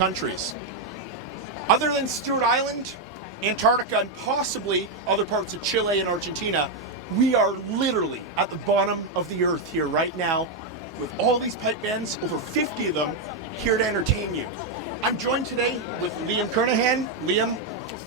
countries. Other than Stewart Island, Antarctica, and possibly other parts of Chile and Argentina, we are literally at the bottom of the earth here right now with all these pipe bands, over 50 of them, here to entertain you. I'm joined today with Liam Kernahan. Liam,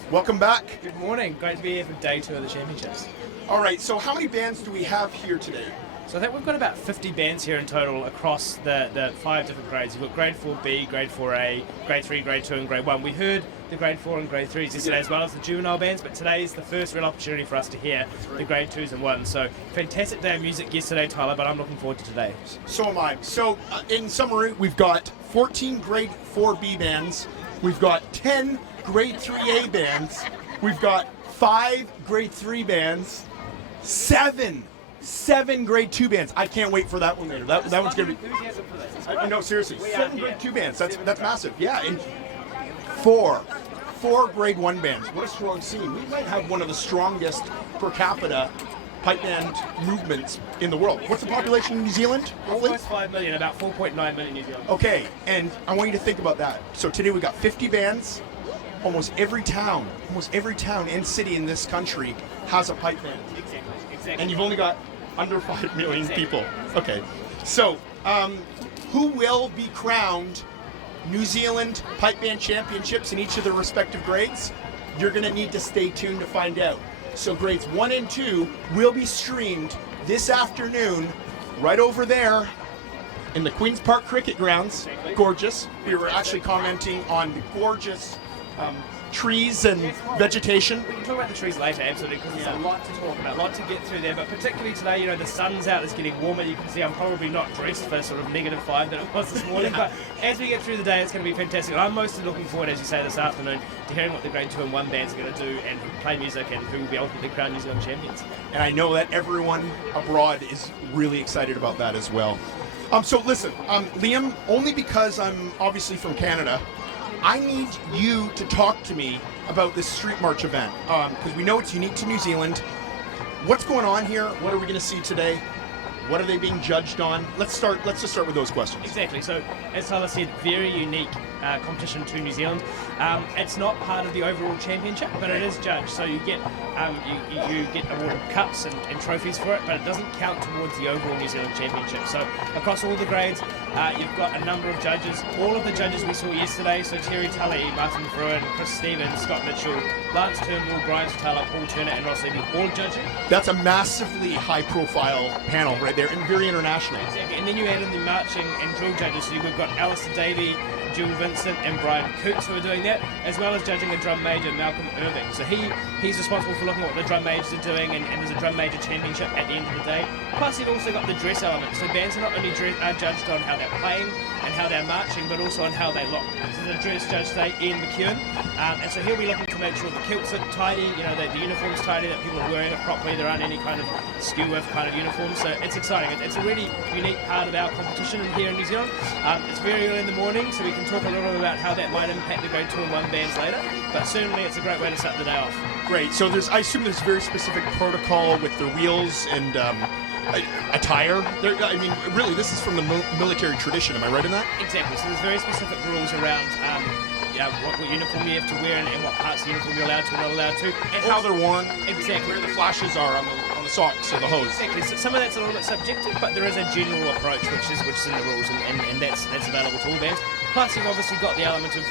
welcome back. Good morning. Great to be here for day 2 of the championships. All right, so how many bands do we have here today? So I think we've got about 50 bands here in total across the 5 different grades. You've got grade 4B, grade 4A, grade 3, grade 2 and grade 1. We heard the grade 4 and grade 3s yesterday as well as the juvenile bands, but today is the first real opportunity for us to hear the grade 2s and 1s. So fantastic day of music yesterday, Tyler, but I'm looking forward to today. So am I. So in summary, we've got 14 grade 4B bands, we've got 10 grade 3A bands, we've got 5 grade 3 bands, 7 grade 2 bands. I can't wait for that one later. That one's going to be... no, seriously. 7 grade 2 bands. That's massive. Yeah, and 4 grade 1 bands. What a strong scene. We might have one of the strongest per capita pipe band movements in the world. What's the population in New Zealand? Almost 5 million, about 4.9 million New Zealand. Okay, and I want you to think about that. So today we got 50 bands. Almost every town and city in this country has a pipe band. Exactly. And you've only got under 5 million people. Okay, so who will be crowned New Zealand Pipe Band Championships in each of their respective grades? You're going to need to stay tuned to find out. So grades 1 and 2 will be streamed this afternoon right over there in the Queen's Park Cricket Grounds. Gorgeous. We were actually commenting on the gorgeous trees and vegetation. We can talk about the trees later, absolutely, because there's a lot to talk about, a lot to get through there, but particularly today, you know, the sun's out, it's getting warmer. You can see I'm probably not dressed for sort of -5 that it was this morning, but as we get through the day, it's going to be fantastic. And I'm mostly looking forward, as you say, this afternoon, to hearing what the grade 2 and 1 bands are going to do and play music and who will be ultimately crowned New Zealand champions. And I know that everyone abroad is really excited about that as well. So listen, Liam, only because I'm obviously from Canada, I need you to talk to me about this street march event, because we know it's unique to New Zealand. What's going on here? What are we going to see today? What are they being judged on? Let's just start with those questions. Exactly. So, as Tyler said, very unique competition to New Zealand. It's not part of the overall championship, but it is judged. So you get you get awarded cups and trophies for it, but it doesn't count towards the overall New Zealand championship. So across all the grades, you've got a number of judges. All of the judges we saw yesterday, so Terry Tully, Martin Fruin, Chris Stevens, Scott Mitchell, Lance Turnbull, Brian Taylor, Paul Turner, and Ross Levy, all judging. That's a massively high-profile panel right there, and very international. Exactly, and then you add in the marching and drill judges, so we've got Alistair Davey, Jill Vincent and Brian Coots who are doing that, as well as judging the drum major Malcolm Irving. So he's responsible for looking at what the drum majors are doing, and there's a drum major championship at the end of the day. Plus you've also got the dress element, so bands are not only judged on how they're playing and how they're marching, but also on how they look. So the dress judge today, Ian McEwen, and so he'll be looking to make sure the kilts are tidy, you know, the uniform's tidy, that people are wearing it properly, there aren't any kind of skew with kind of uniforms, so it's exciting. It's a really unique part of our competition here in New Zealand. It's very early in the morning, so we can talk a little bit about how that might impact the grade 2 and 1 bands later, but certainly it's a great way to start the day off. Great, so I assume there's very specific protocol with the wheels and attire. I mean, really, this is from the military tradition, am I right in that? Exactly, so there's very specific rules around what uniform you have to wear and what parts of the uniform you're allowed to and not allowed to. And how they're worn. Exactly. Where the flashes are on the socks or the hose. Exactly, so some of that's a little bit subjective, but there is a general approach which is in the rules, and that's available to all bands. Plus you've obviously got the element of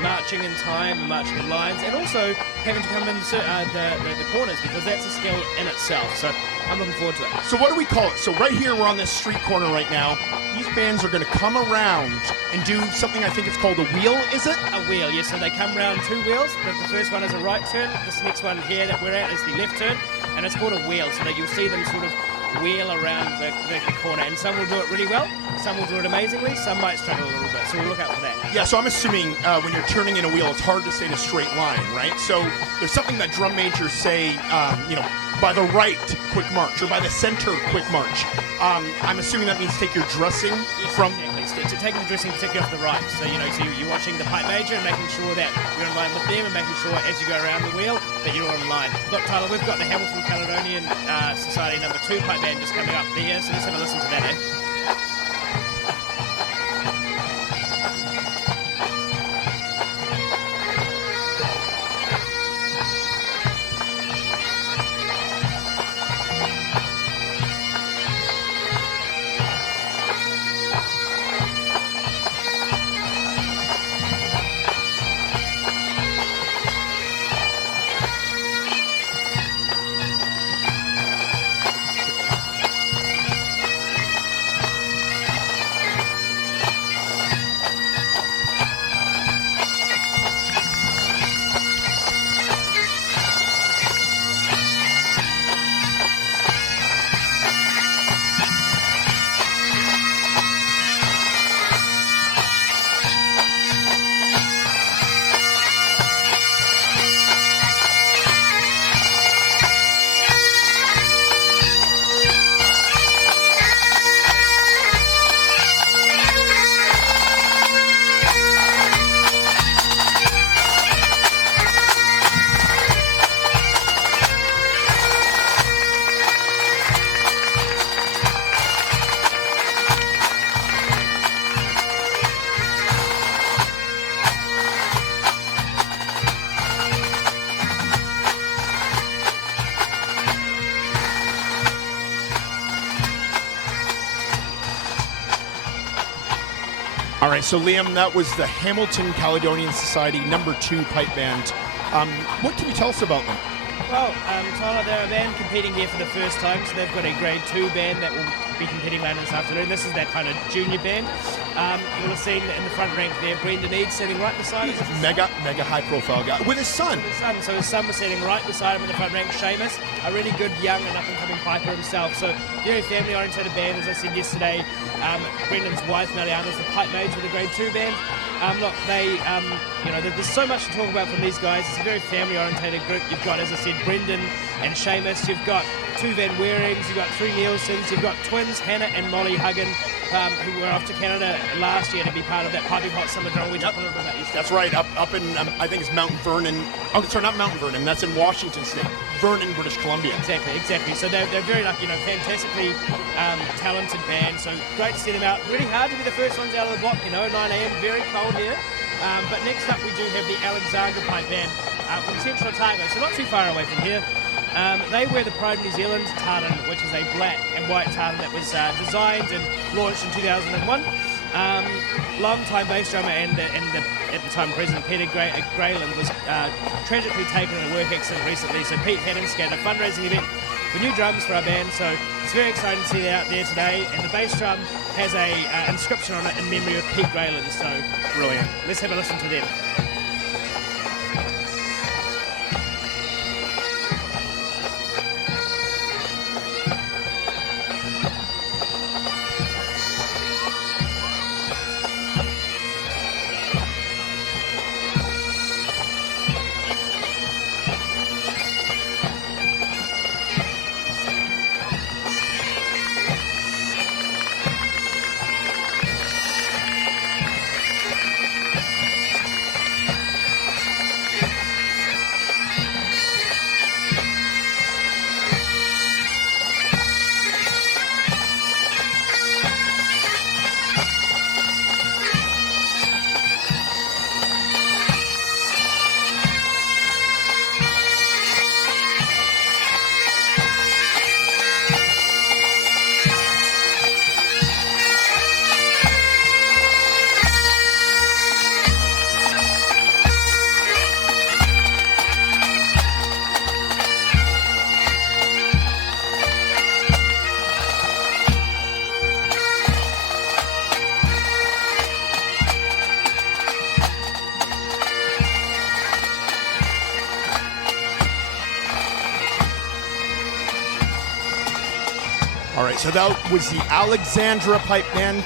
marching in time and marching in lines, and also having to come in the corners, because that's a skill in itself. So I'm looking forward to it. So what do we call it? So right here we're on this street corner right now. These bands are going to come around and do something, I think it's called a wheel, is it? A wheel, yes. So they come around 2 wheels. The first one is a right turn. This next one here that we're at is the left turn, and it's called a wheel. So that you'll see them sort of wheel around the corner, and some will do it really well, some will do it amazingly, some might struggle a little bit, so we'll look out for that. Yeah, so I'm assuming when you're turning in a wheel, it's hard to stay in a straight line, right? So there's something that drum majors say, by the right, quick march, or by the center, quick march. I'm assuming that means take your dressing from... Exactly. Taking the dressing particularly off the right, so you're watching the pipe major and making sure that you're in line with them, and making sure as you go around the wheel that you're all in line. Look, Tyler, we've got the Hamilton Caledonian Society number 2 pipe band just coming up there, so let's have a listen to that, eh? right, so Liam, that was the Hamilton Caledonian Society #2 pipe band. What can you tell us about them? Well, Tyler, they're a band competing here for the first time, so they've got a grade 2 band that will be competing later this afternoon. This is that kind of junior band. You'll have seen in the front rank there, Brendan Eade sitting right beside us. Mega high profile guy with his son. So his son was sitting right beside him in the front rank, Seamus, a really good young and up-and-coming piper himself. So very family-oriented band, as I said yesterday. Brendan's wife, Mariana, is the pipe major with the grade 2 band. Look, there's so much to talk about from these guys. It's a very family-orientated group. You've got, as I said, Brendan and Seamus. You've got 2 Van Weerings. You've got 3 Nielsens. You've got twins, Hannah and Molly Huggin, who were off to Canada last year to be part of that Piping Hot Summer Drill we talked a little bit about yesterday. That's right, up in, I think it's Mount Vernon. Oh, sorry, not Mount Vernon. That's in Washington State. Vernon, British Columbia. Exactly. So they're very lucky, fantastically talented band. So great to see them out. Really hard to be the first ones out of the block, 9 a.m. Very cold here. But next up we do have the Alexandra Pipe Band from Central Otago, so not too far away from here. They wear the Pride New Zealand tartan, which is a black and white tartan that was designed and launched in 2001. Long-time bass drummer and at the time President Peter Grayland was tragically taken in a work accident recently, so Pete had instigated a fundraising event for new drums for our band, so it's very exciting to see that out there today, and the bass drum has a inscription on it in memory of Pete Grayland, so Brilliant. Let's have a listen to them. All right, so that was the Alexandra Pipe Band.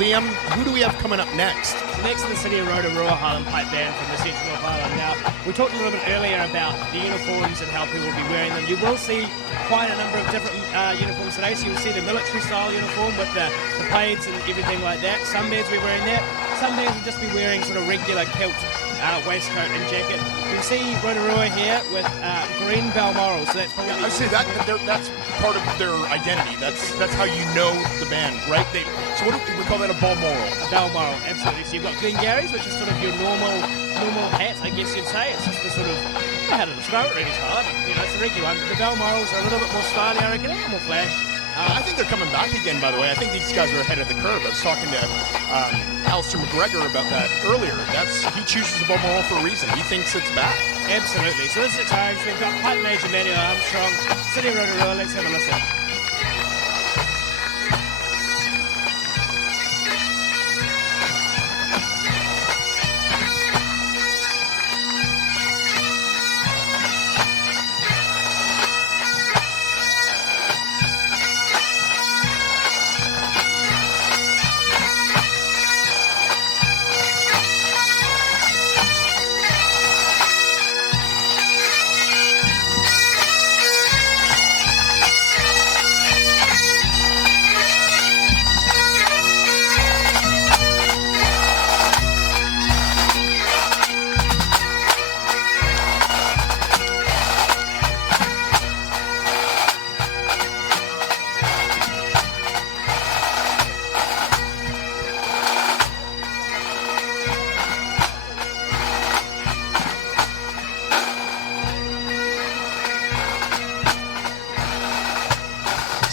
Liam, who do we have coming up next? Next in the City of Rotorua Highland Pipe Band from the Central North Island. Now, we talked a little bit earlier about the uniforms and how people will be wearing them. You will see quite a number of different uniforms today. So you'll see the military style uniform with the plaids and everything like that. Some bands will be wearing that. Some bands will just be wearing sort of regular kilt waistcoat and jacket. You'll see Rotorua here with green Balmoral. So that's probably... I see that. That's part of their identity. That's how you know the band, right? So what do we call that, a Balmoral? A Balmoral, absolutely. So you've got Glengarry's, which is sort of your normal hat, I guess you'd say. It's just the sort of, I don't know how to describe it really, Tyler, but it's the regular one. The Balmorals are a little bit more stylish, I reckon, a little more flash. I think they're coming back again, by the way. I think these guys are ahead of the curve. I was talking to Alistair McGregor about that earlier. He chooses the Balmoral for a reason. He thinks it's back. Absolutely. So this is exciting. So we've got Pipe Major Manuel Armstrong, City of Rotorua. Let's have a listen.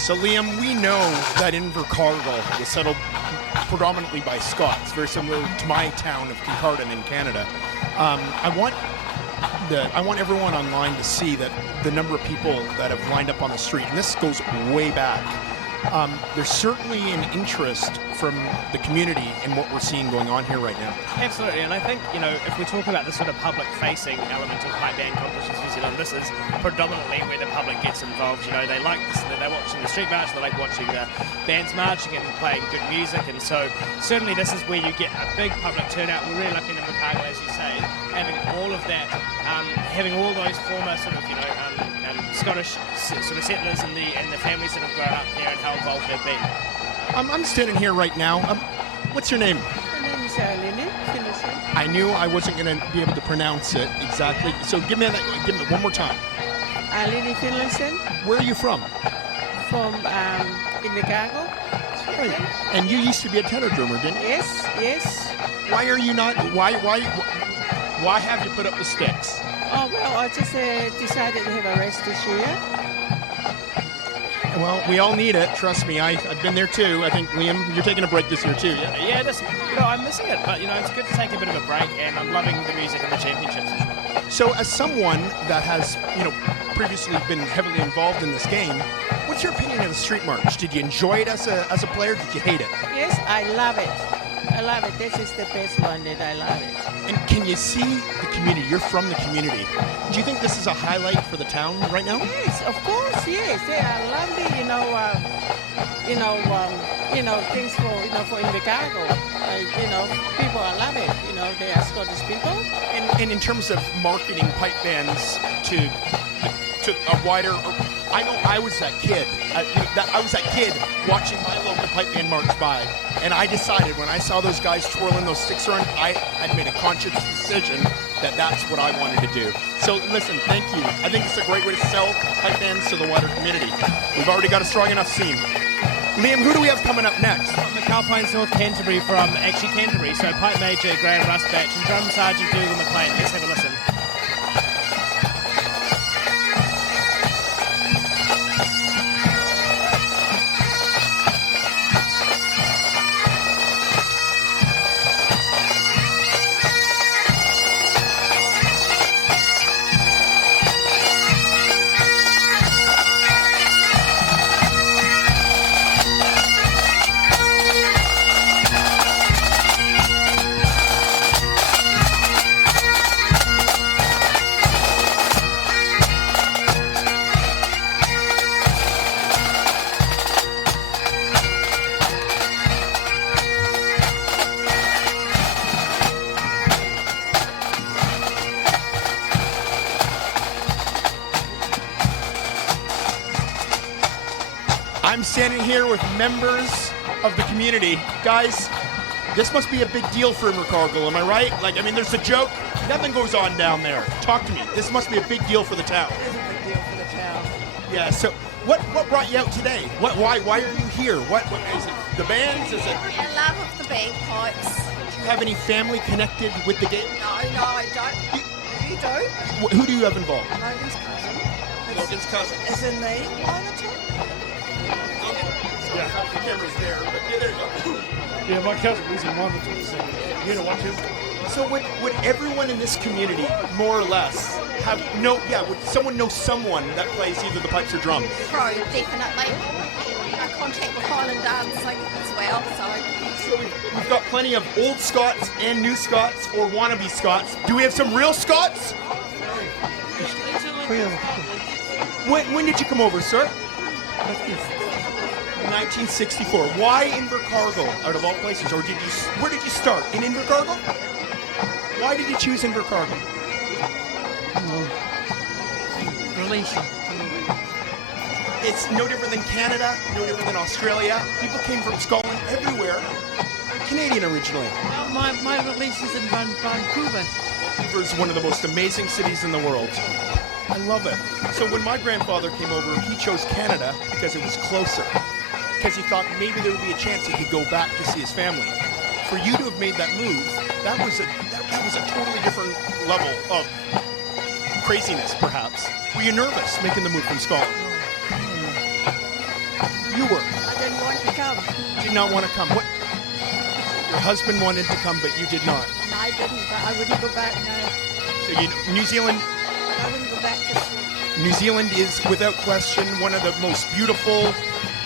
So Liam, we know that Invercargill was settled predominantly by Scots, very similar to my town of Kincardine in Canada. I want everyone online to see that the number of people that have lined up on the street, and this goes way back. There's certainly an interest from the community in what we're seeing going on here right now. Absolutely, and I think, you know, if we talk about the sort of public-facing element of pipe band competitions in New Zealand, this is predominantly where the public gets involved. You know, they like this, they're watching the street march, they like watching the bands marching and playing good music, and so certainly this is where you get a big public turnout. We're really lucky in Invercargill, as you say, having all of that, having all those former sort of, you know, Scottish sort of settlers and the families that have grown up here and how involved they've been. I'm standing here right now. What's your name? My name is Lily Finlayson. I knew I wasn't going to be able to pronounce it exactly. So give me it one more time. Lily Finlayson Where are you from? from Invercargill. And you used to be a tenor drummer, didn't you? Yes. Why are you not? Why have you put up the sticks? Oh, well, I just decided to have a rest this year. Well, we all need it. Trust me, I've been there too. I think, Liam, you're taking a break this year too, yeah? Yeah, listen, you know, I'm missing it, but, you know, it's good to take a bit of a break, and I'm loving the music and the championships. So as someone that has, you know, previously been heavily involved in this game, what's your opinion of the street march? Did you enjoy it as a player? Did you hate it? Yes, I love it. I love it. This is the best one that I love it. And can you see the community? You're from the community. Do you think this is a highlight for the town right now? Yes, of course, yes. They are lovely, things for Invercargill. People are love it. You know, they are Scottish people. And in terms of marketing pipe bands to a wider, I know I was that kid. I was that kid watching my local pipe band march by, and I decided when I saw those guys twirling those sticks around, I had made a conscious decision that that's what I wanted to do. So listen, thank you. I think it's a great way to sell pipe bands to the wider community. We've already got a strong enough scene. Liam, who do we have coming up next? McAlpines North Canterbury from Canterbury, so Pipe Major Graham Rustbatch and Drum Sergeant Dougal McLean. Let's have a listen. I'm standing here with members of the community. Guys, this must be a big deal for Invercargill, am I right? Like, I mean, there's a joke. Nothing goes on down there. Talk to me. This must be a big deal for the town. It is a big deal for the town. Yeah, so what brought you out today? Why are you here? What is it? The bands? Is it? A love of the bagpipes. Do you have any family connected with the game? No, I don't. You do? Who do you have involved? Logan's cousin. Logan's cousin. Is in the monitor. Yeah, the camera's there, but yeah, there you go. Yeah, my cousin was in one of them. You know what, too? So would everyone in this community, more or less, would someone know someone that plays either the pipes or drums? Pro, definitely. I contact with Highland Dancing as well, so. So we've got plenty of old Scots and new Scots, or wannabe Scots. Do we have some real Scots? When did you come over, sir? 1964. Why Invercargill, out of all places? Or where did you start? In Invercargill? Why did you choose Invercargill? Relation. It's no different than Canada, no different than Australia. People came from Scotland, everywhere. Canadian originally. My relation's in Vancouver. Vancouver is one of the most amazing cities in the world. I love it. So when my grandfather came over, he chose Canada because it was closer. Because he thought maybe there would be a chance he could go back to see his family. For you to have made that move, that was a totally different level of craziness, perhaps. Were you nervous making the move from Scotland? You were. I didn't want to come. You did not want to come. Your husband wanted to come, but you did not. And I didn't, but I wouldn't go back now. So New Zealand. But I wouldn't go back to sea. New Zealand is, without question, one of the most beautiful,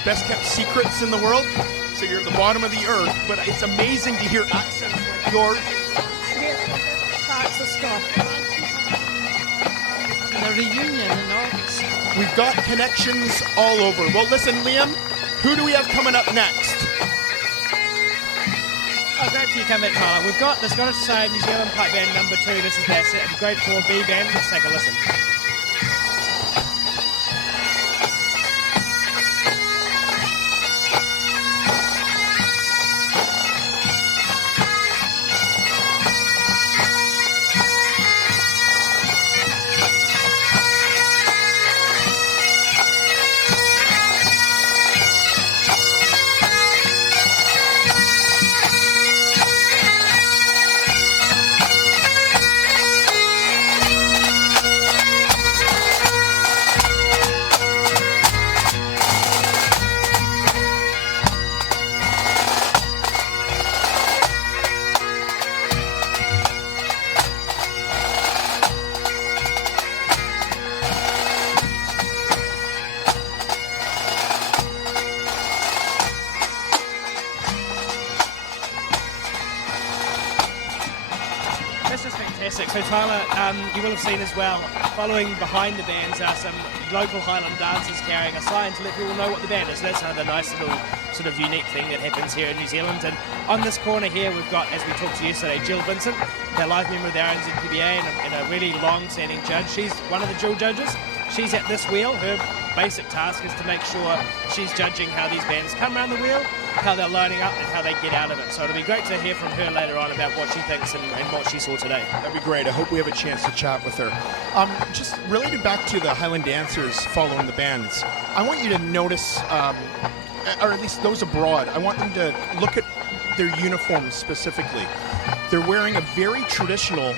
best-kept secrets in the world. So you're at the bottom of the earth, but it's amazing to hear accents like yours. Here's the different parts of Scotland. The reunion in August. We've got connections all over. Well, listen, Liam, who do we have coming up next? Oh, great for you coming back, Tyler. We've got the Scottish Side New Zealand Pipe Band number 2. This is their set, the Grade 4B band. Let's take a listen. This is fantastic. So Tyler, you will have seen as well, following behind the bands are some local Highland dancers carrying a sign to let people know what the band is. So that's another nice little sort of unique thing that happens here in New Zealand. And on this corner here, we've got, as we talked to yesterday, Jill Vincent, the live member of the RNZPBA and a really long-standing judge. She's one of the dual judges. She's at this wheel. Her basic task is to make sure she's judging how these bands come around the wheel, how they're lining up, and how they get out of it. So it'll be great to hear from her later on about what she thinks and what she saw today. That'd be great. I hope we have a chance to chat with her. Just related back to the Highland dancers following the bands, I want you to notice, or at least those abroad, I want them to look at their uniforms specifically. They're wearing a very traditional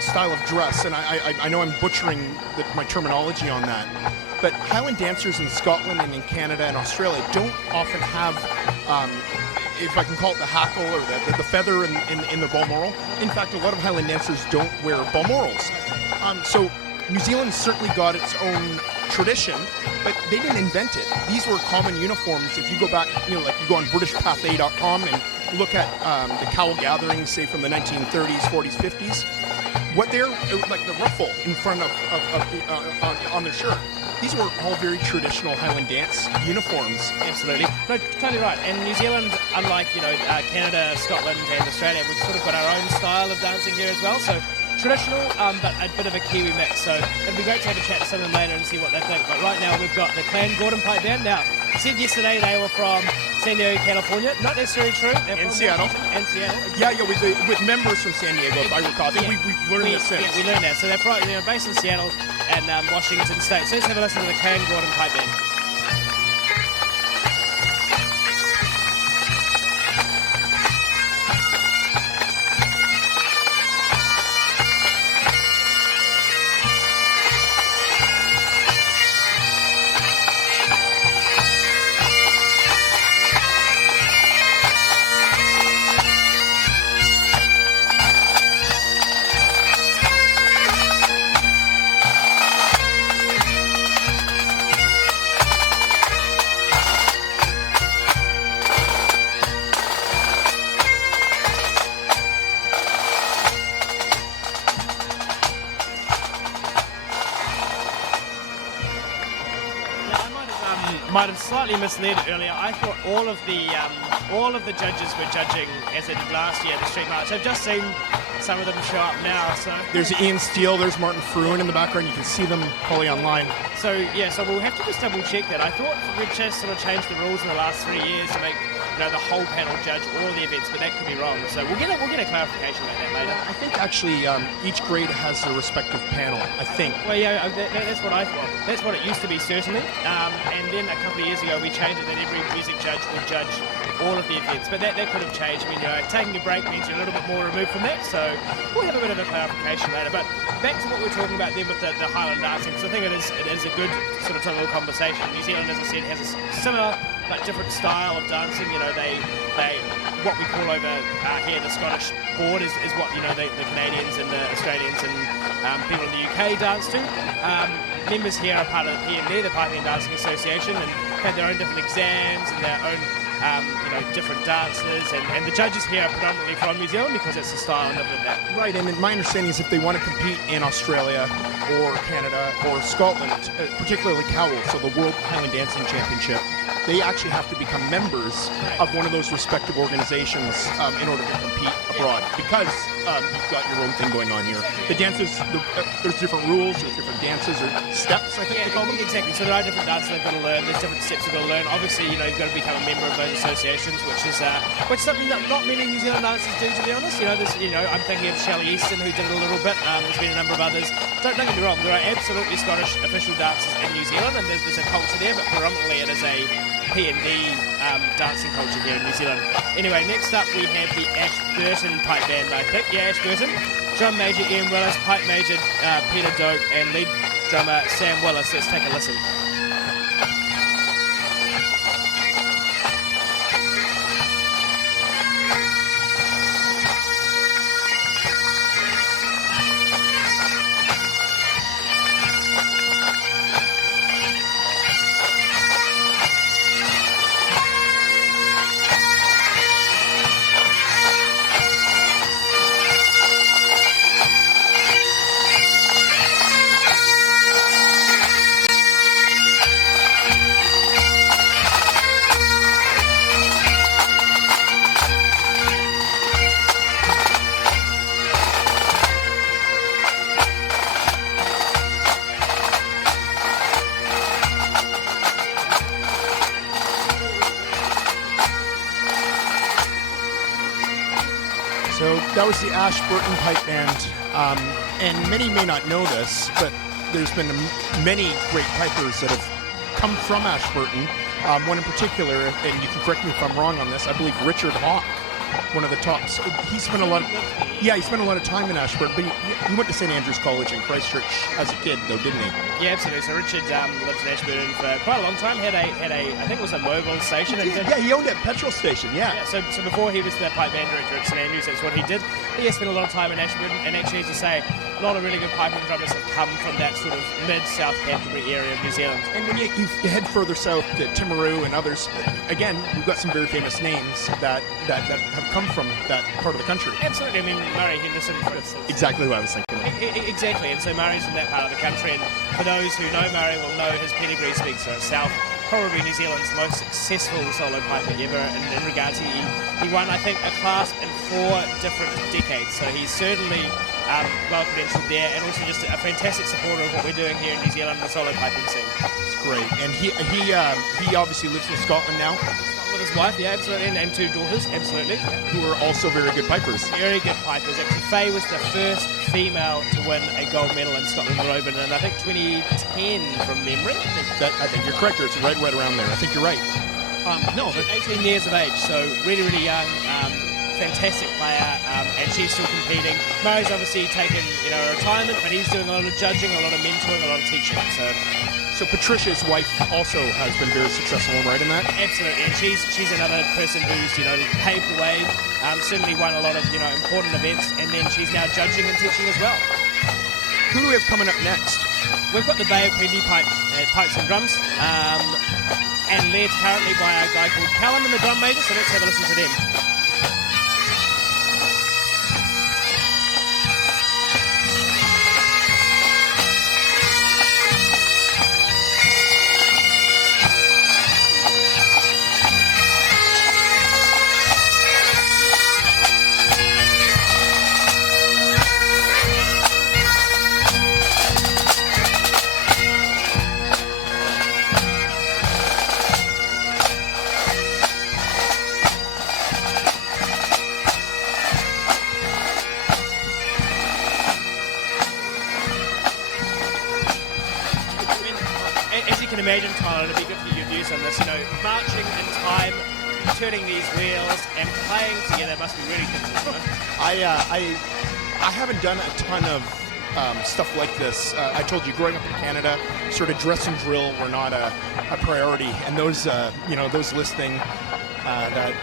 style of dress, and I know I'm butchering my terminology on that, but Highland dancers in Scotland and in Canada and Australia don't often have, if I can call it the hackle or the feather in their balmoral. In fact, a lot of Highland dancers don't wear balmorals. So New Zealand certainly got its own tradition, but they didn't invent it. These were common uniforms. If you go back, like you go on BritishPathé.com and look at the cowl gatherings, say from the 1930s, 40s, 50s, what they're like the ruffle in front of on their shirt. These were all very traditional Highland dance uniforms. Absolutely. No, totally right. And New Zealand, unlike, Canada, Scotland and Australia, we've sort of got our own style of dancing here as well. So traditional, but a bit of a Kiwi mix. So it'd be great to have a chat to some of them later and see what they think. But right now we've got the Clan Gordon Pipe Band. Now, I said yesterday they were from San Diego, California. Not necessarily true. And Seattle. And Seattle. Yeah, with members from San Diego, if I recall. I think we've learned this since. Yeah, we learned that. So they're based in Seattle and Washington State. So let's have a listen to the Clan Gordon Pipe Band. Might have slightly misled earlier. I thought all of the judges were judging as they did last year at the Street March. I've just seen some of them show up now. So there's Ian Steele, there's Martin Fruin in the background. You can see them probably online. So so we'll have to just double check that. I thought Red Chess sort of changed the rules in the last 3 years to make the whole panel judge all the events, but that could be wrong. So we'll get a clarification about that later. I think actually each grade has their respective panel. I think. Well, yeah, that's what I thought. That's what it used to be, certainly. And then a couple of years ago, we changed it that every music judge would judge all of the events. But that could have changed. I mean, taking a break means you're a little bit more removed from that. So we'll have a bit of a clarification later. But back to what we were talking about then with the Highland dancing, because I think it is a good sort of little conversation. New Zealand, as I said, has a similar but different style of dancing. They what we call over here the Scottish board is what the Canadians and the Australians and people in the UK dance to. Members here are part of the PND, the Piping and Dancing Association, and have their own different exams and their own different dances, and the judges here are predominantly from New Zealand because it's the style and live with that. Right, and my understanding is if they want to compete in Australia or Canada or Scotland, particularly Cowell, so the World Highland Dancing Championship, they actually have to become members of one of those respective organizations in order to compete abroad, because you've got your own thing going on here. The dances, there's different rules, there's different dances or steps, I think they call them. Exactly, so there are different dances they've got to learn, there's different steps they've got to learn. Obviously, you've got to become a member of those associations, which is something that not many New Zealand dancers do, to be honest. I'm thinking of Shelley Easton, who did it a little bit. There's been a number of others. Don't get me wrong, there are absolutely Scottish official dancers in New Zealand, and there's a culture there, but predominantly it is a P&D dancing culture here in New Zealand. Anyway, next up we have the Ashburton Pipe Band, I think. Yeah, Ashburton. Drum Major Ian Willis, Pipe Major Peter Doak, and lead drummer Sam Willis. Let's take a listen. So that was the Ashburton Pipe Band, and many may not know this, but there's been many great pipers that have come from Ashburton. One in particular, and you can correct me if I'm wrong on this, I believe Richard Hawk, one of the tops. He spent a lot of time in Ashburton, but he went to St. Andrews College in Christchurch as a kid, though, didn't he? Yeah, absolutely. So Richard lived in Ashburton for quite a long time. Had a I think it was a mobile station. He owned a petrol station. Yeah. So before he was the pipe band director at St. Andrews, that's what he did. He has spent a lot of time in Ashburton, and actually, as you say, a lot of really good piping drummers have come from that sort of mid-South Canterbury area of New Zealand. And when you head further south to Timaru and others, again, we've got some very famous names that have come from that part of the country. Absolutely. I mean, Murray Henderson, for instance. Exactly what I was thinking. Exactly. And so Murray's from that part of the country, and for those who know Murray will know his pedigree speaks for itself. Probably New Zealand's most successful solo piper ever in regards to he won, I think, a clasp in 4 different decades. So he's certainly well credentialed there, and also just a fantastic supporter of what we're doing here in New Zealand, the solo piping scene. It's great, and he obviously lives in Scotland now. With his wife, yeah, absolutely, and 2 daughters, absolutely. Who are also very good pipers. Very good pipers. Actually, Faye was the first female to win a gold medal in Scotland Open, and I think 2010 from memory. I think you're correct. It's right around there. I think you're right. No, but 18 years of age, so really, really young. Fantastic player, and she's still competing. Murray's obviously taken, a retirement, but he's doing a lot of judging, a lot of mentoring, a lot of teaching. So Patricia's wife also has been very successful, right, in that? Absolutely, and she's another person who's paved the way. Certainly won a lot of important events, and then she's now judging and teaching as well. Who do we have coming up next? We've got the Bay of Plenty pipes and drums, and led currently by a guy called Callum and the drum major. So let's have a listen to them. Imagine, Tyler, it'd be good for your views on this. Marching in time, turning these wheels, and playing together must be really difficult. I haven't done a ton of stuff like this. I told you, growing up in Canada, sort of dress and drill were not a priority, and those listening that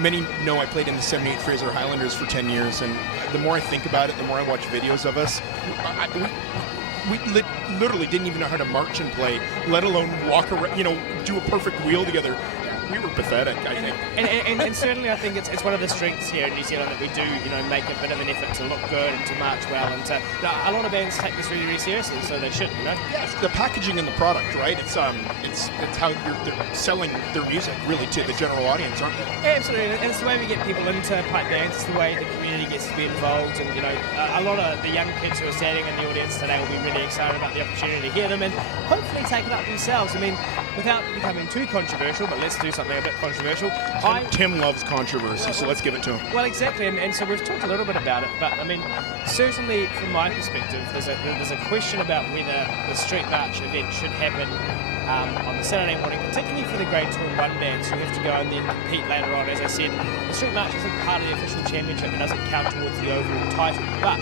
many know I played in the 78 Fraser Highlanders for 10 years, and the more I think about it, the more I watch videos of us, we literally didn't even know how to march and play, let alone walk around, do a perfect wheel together. We were pathetic, I think. And certainly I think it's one of the strengths here in New Zealand that we do, make a bit of an effort to look good and to march well, and a lot of bands take this really, really seriously, so they should, Yeah, it's the packaging and the product, right? It's how they're selling their music really to the general audience, aren't they? Yeah, absolutely, and it's the way we get people into pipe bands, it's the way the community gets to be involved, and a lot of the young kids who are standing in the audience today will be really excited about the opportunity to hear them and hopefully take it up themselves. I mean, without becoming too controversial, but let's do something a bit controversial. Tim loves controversy, so let's give it to him. Well, exactly, and so we've talked a little bit about it, but I mean, certainly from my perspective, there's a question about whether the street march event should happen on the Saturday morning, particularly for the grade 2 and 1 bands who have to go and then compete later on. As I said, the street march isn't part of the official championship, it doesn't count towards the overall title, but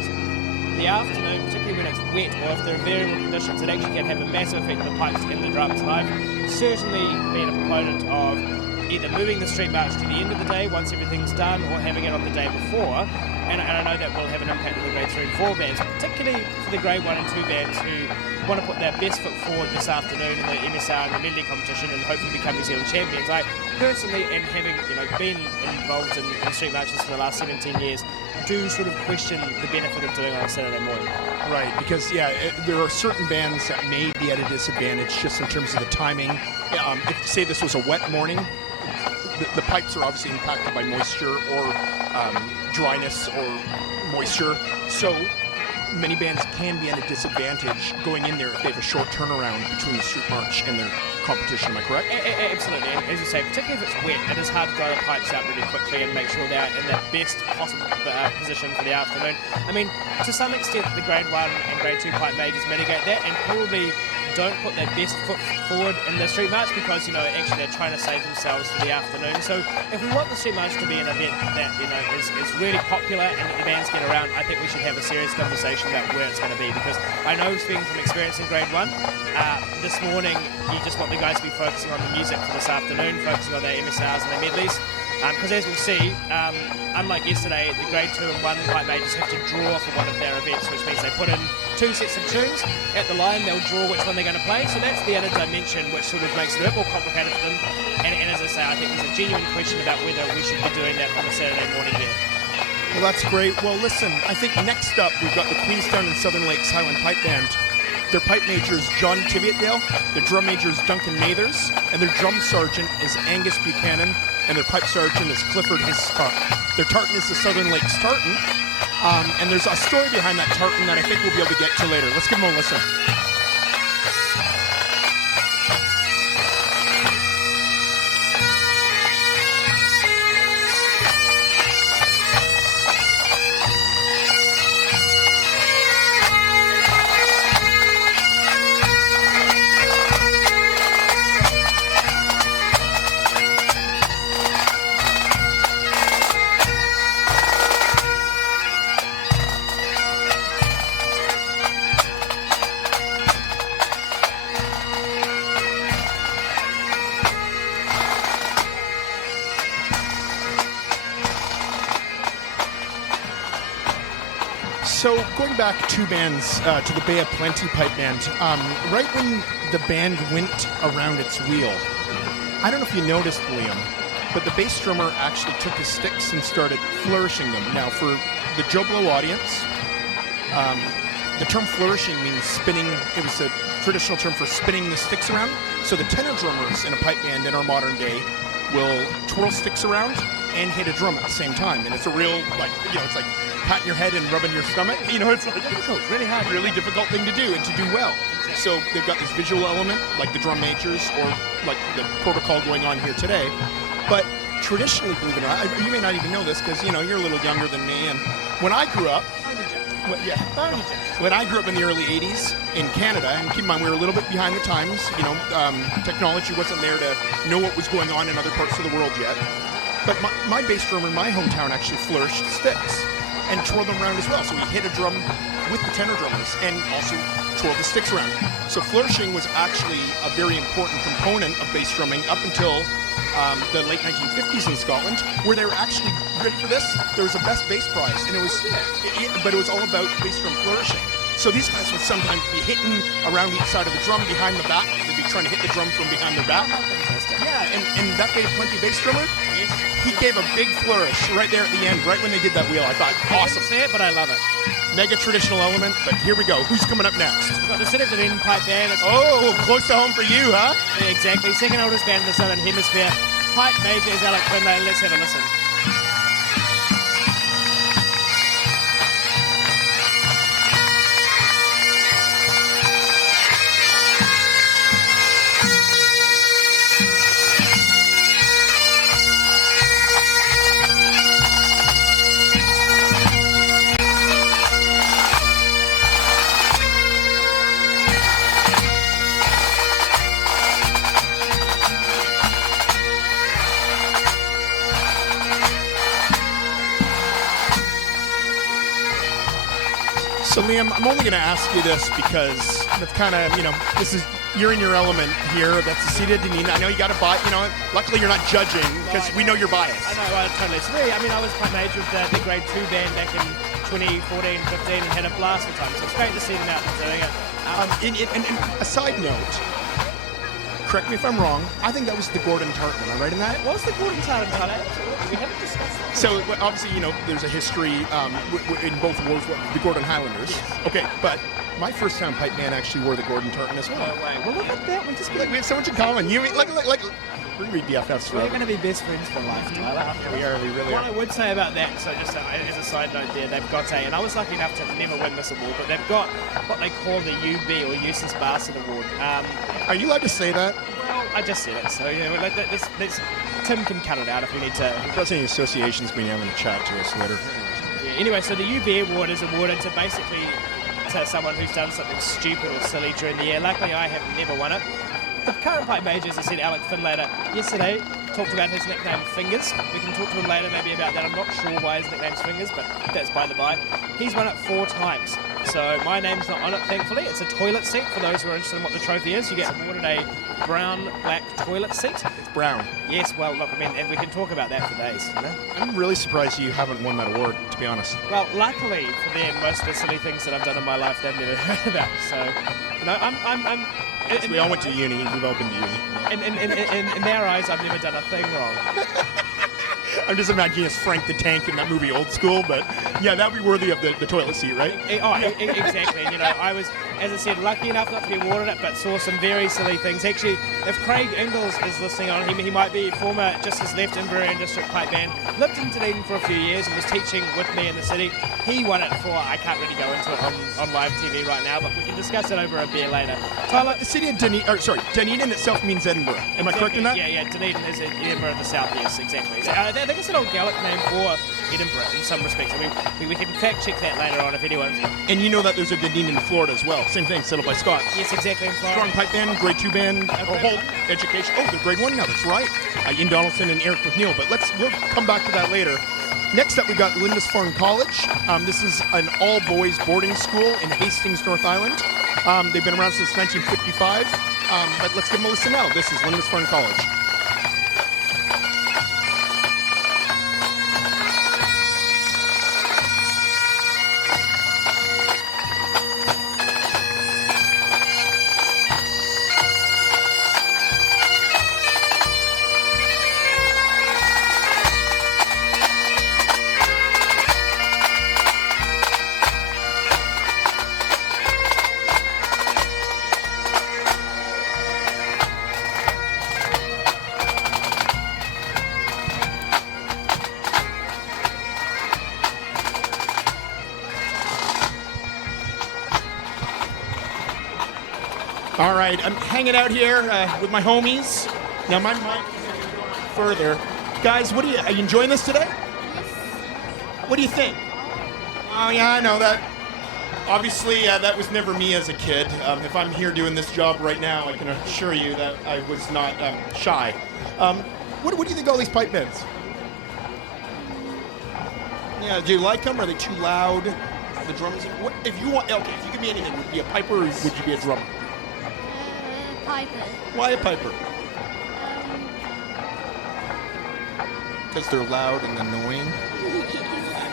the afternoon, particularly when it's wet or if there are variable conditions, it actually can have a massive effect on the pipes and the drums. And I've certainly been a proponent of either moving the street march to the end of the day once everything's done, or having it on the day before. And I know that will have an impact on the grade 3 and 4 bands, particularly for the grade 1 and 2 bands who want to put their best foot forward this afternoon in the MSR and the medley competition and hopefully become New Zealand champions. I personally, and having been involved in street marches for the last 17 years, do sort of question the benefit of doing it on a Saturday morning. Right, because there are certain bands that may be at a disadvantage just in terms of the timing. If say this was a wet morning, the pipes are obviously impacted by moisture or dryness or moisture. So many bands can be at a disadvantage going in there if they have a short turnaround between the street march and their competition. Am I correct? Absolutely. And as you say, particularly if it's wet, it is hard to dry the pipes out really quickly and make sure they're in the best possible position for the afternoon. I mean, to some extent, the grade 1 and grade 2 pipe majors mitigate that and probably don't put their best foot forward in the street march because, actually they're trying to save themselves for the afternoon. So if we want the street march to be an event that, is really popular and that the bands get around, I think we should have a serious conversation about where it's going to be, because I know, speaking from experience in grade 1, this morning you just want the guys to be focusing on the music for this afternoon, focusing on their MSRs and their medleys. Because as we'll see, unlike yesterday, the grade 2 and 1 pipe majors have to draw for one of their events, which means they put in 2 sets of tunes. At the line, they'll draw which one they're going to play. So that's the added dimension, which sort of makes it a bit more complicated for them. And as I say, I think there's a genuine question about whether we should be doing that on a Saturday morning here. Well, that's great. Well, listen, I think next up we've got the Queenstown and Southern Lakes Highland Pipe Band. Their pipe major is John Tiviotdale, their drum major is Duncan Mathers, and their drum sergeant is Angus Buchanan, and their pipe sergeant is Clifford Hiscock. Their tartan is the Southern Lakes Tartan, and there's a story behind that tartan that I think we'll be able to get to later. Let's give them a listen. So going back 2 bands to the Bay of Plenty Pipe Band, right when the band went around its wheel, I don't know if you noticed, Liam, but the bass drummer actually took his sticks and started flourishing them. Now, for the Joe Blow audience, the term flourishing means spinning. It was a traditional term for spinning the sticks around. So the tenor drummers in a pipe band in our modern day will twirl sticks around and hit a drum at the same time. And it's a real, it's like patting your head and rubbing your stomach. It's like difficult, really hard, really difficult thing to do and to do well. So they've got this visual element, like the drum majors or like the protocol going on here today. But traditionally, believe it or not, you may not even know this because, you're a little younger than me. And when I grew up, when I grew up in the early 80s in Canada, and keep in mind we were a little bit behind the times, technology wasn't there to know what was going on in other parts of the world yet. But my bass drummer in my hometown actually flourished sticks and twirled them around as well. So he hit a drum with the tenor drummers and also twirled the sticks around. So flourishing was actually a very important component of bass drumming up until the late 1950s in Scotland, where they were actually, ready for this? There was a best bass prize, and it was, but it was all about bass drum flourishing. So these guys would sometimes be hitting around each side of the drum behind the back. They'd be trying to hit the drum from behind their back. Yeah, and that Dave Plenty bass drummer, he gave a big flourish right there at the end, right when they did that wheel. I thought, awesome. I didn't see it, but I love it. Mega traditional element, but here we go. Who's coming up next? We've got the City of Dunedin pipe band. It's Oh, close to home for you, huh? exactly. Second oldest band in the Southern Hemisphere. Pipe major is Alec Finlay. Let's have a listen. So Liam, I'm only going to ask you this because that's kind of, you're in your element here. That's the City of Dunedin. I know you got to buy, luckily you're not judging because we know you're biased. I know, totally. So I was pipe major with the grade 2 band back in 2014, 15 and had a blast of time. So it's great to see them out there doing it. And a side note, correct me if I'm wrong, I think that was the Gordon Tartan. Am I right in that? What's the Gordon Tartan? We haven't discussed that. So obviously, there's a history in both wars, the Gordon Highlanders. Yes. Okay, but my first time pipe band actually wore the Gordon Tartan as well. No way. Well, look at that. We We have so much in common. You like we're gonna be BFFs We're forever. going to be best friends for life, Tyler. We are. We really What I are. would say about that, so just as a side note there, they've got and I was lucky enough to never win this award, but they've got what they call the UB or Useless Bastard Award. Are you allowed to say that? Well, I just said it, so Tim can cut it out if we need to. President of the Association's been having a chat to us later. Yeah, anyway, so the UB award is awarded to basically to someone who's done something stupid or silly during the year. Luckily, I have never won it. The current pipe major, as I said, Alec Finlater, yesterday talked about his nickname Fingers. We can talk to him later maybe about that. I'm not sure why his nickname's Fingers, but that's by the by. He's won it 4 times. So my name's not on it, thankfully. It's a toilet seat for those who are interested in what the trophy is. You get awarded a brown-black toilet seat. It's brown. Yes, well, look, and we can talk about that for days, I'm really surprised you haven't won that award, to be honest. Well, luckily for them, most of the silly things that I've done in my life they've never heard about. So, I'm We all went to uni. We've all been to uni. in their eyes, I've never done a thing wrong. I'm just imagining as Frank the Tank in that movie Old School, but yeah, that'd be worthy of the toilet seat, right? Exactly. I was, as I said, lucky enough not to be awarded it, but saw some very silly things. Actually, if Craig Ingalls is listening on, he might be former, just has left Invercargill District Pipe Band, lived in Dunedin for a few years and was teaching with me in the city. He won it for, I can't really go into it on live TV right now, but we can discuss it over a beer later. Tyler, the city of Dunedin itself means Edinburgh. Am I correct in that? Yeah, Dunedin is Edinburgh in the south, yes, exactly. I think it's an old Gaelic name for Edinburgh in some respects. We can fact check that later on if anyone's. And you know that there's a Dunedin in Florida as well. Same thing, settled by Scots. Yes, exactly. In Florida. Strong pipe band, grade 2 band, whole education. Oh, they're grade 1 now, that's right. Ian Donaldson and Eric McNeil, but we'll come back to that later. Next up, we got Lindisfarne College. This is an all-boys boarding school in Hastings, North Island. They've been around since 1955, but let's give them a listen now. This is Lindisfarne College. All right, I'm hanging out here with my homies. Now my mic is further. Guys, are you enjoying this today? What do you think? Oh yeah, I know that. Obviously, that was never me as a kid. If I'm here doing this job right now, I can assure you that I was not shy. What do you think of all these pipe bands? Yeah, do you like them? Are they too loud? The drums? If you could be anything, would you be a piper or would you be a drummer? Piper. Why a piper? because they're loud and annoying?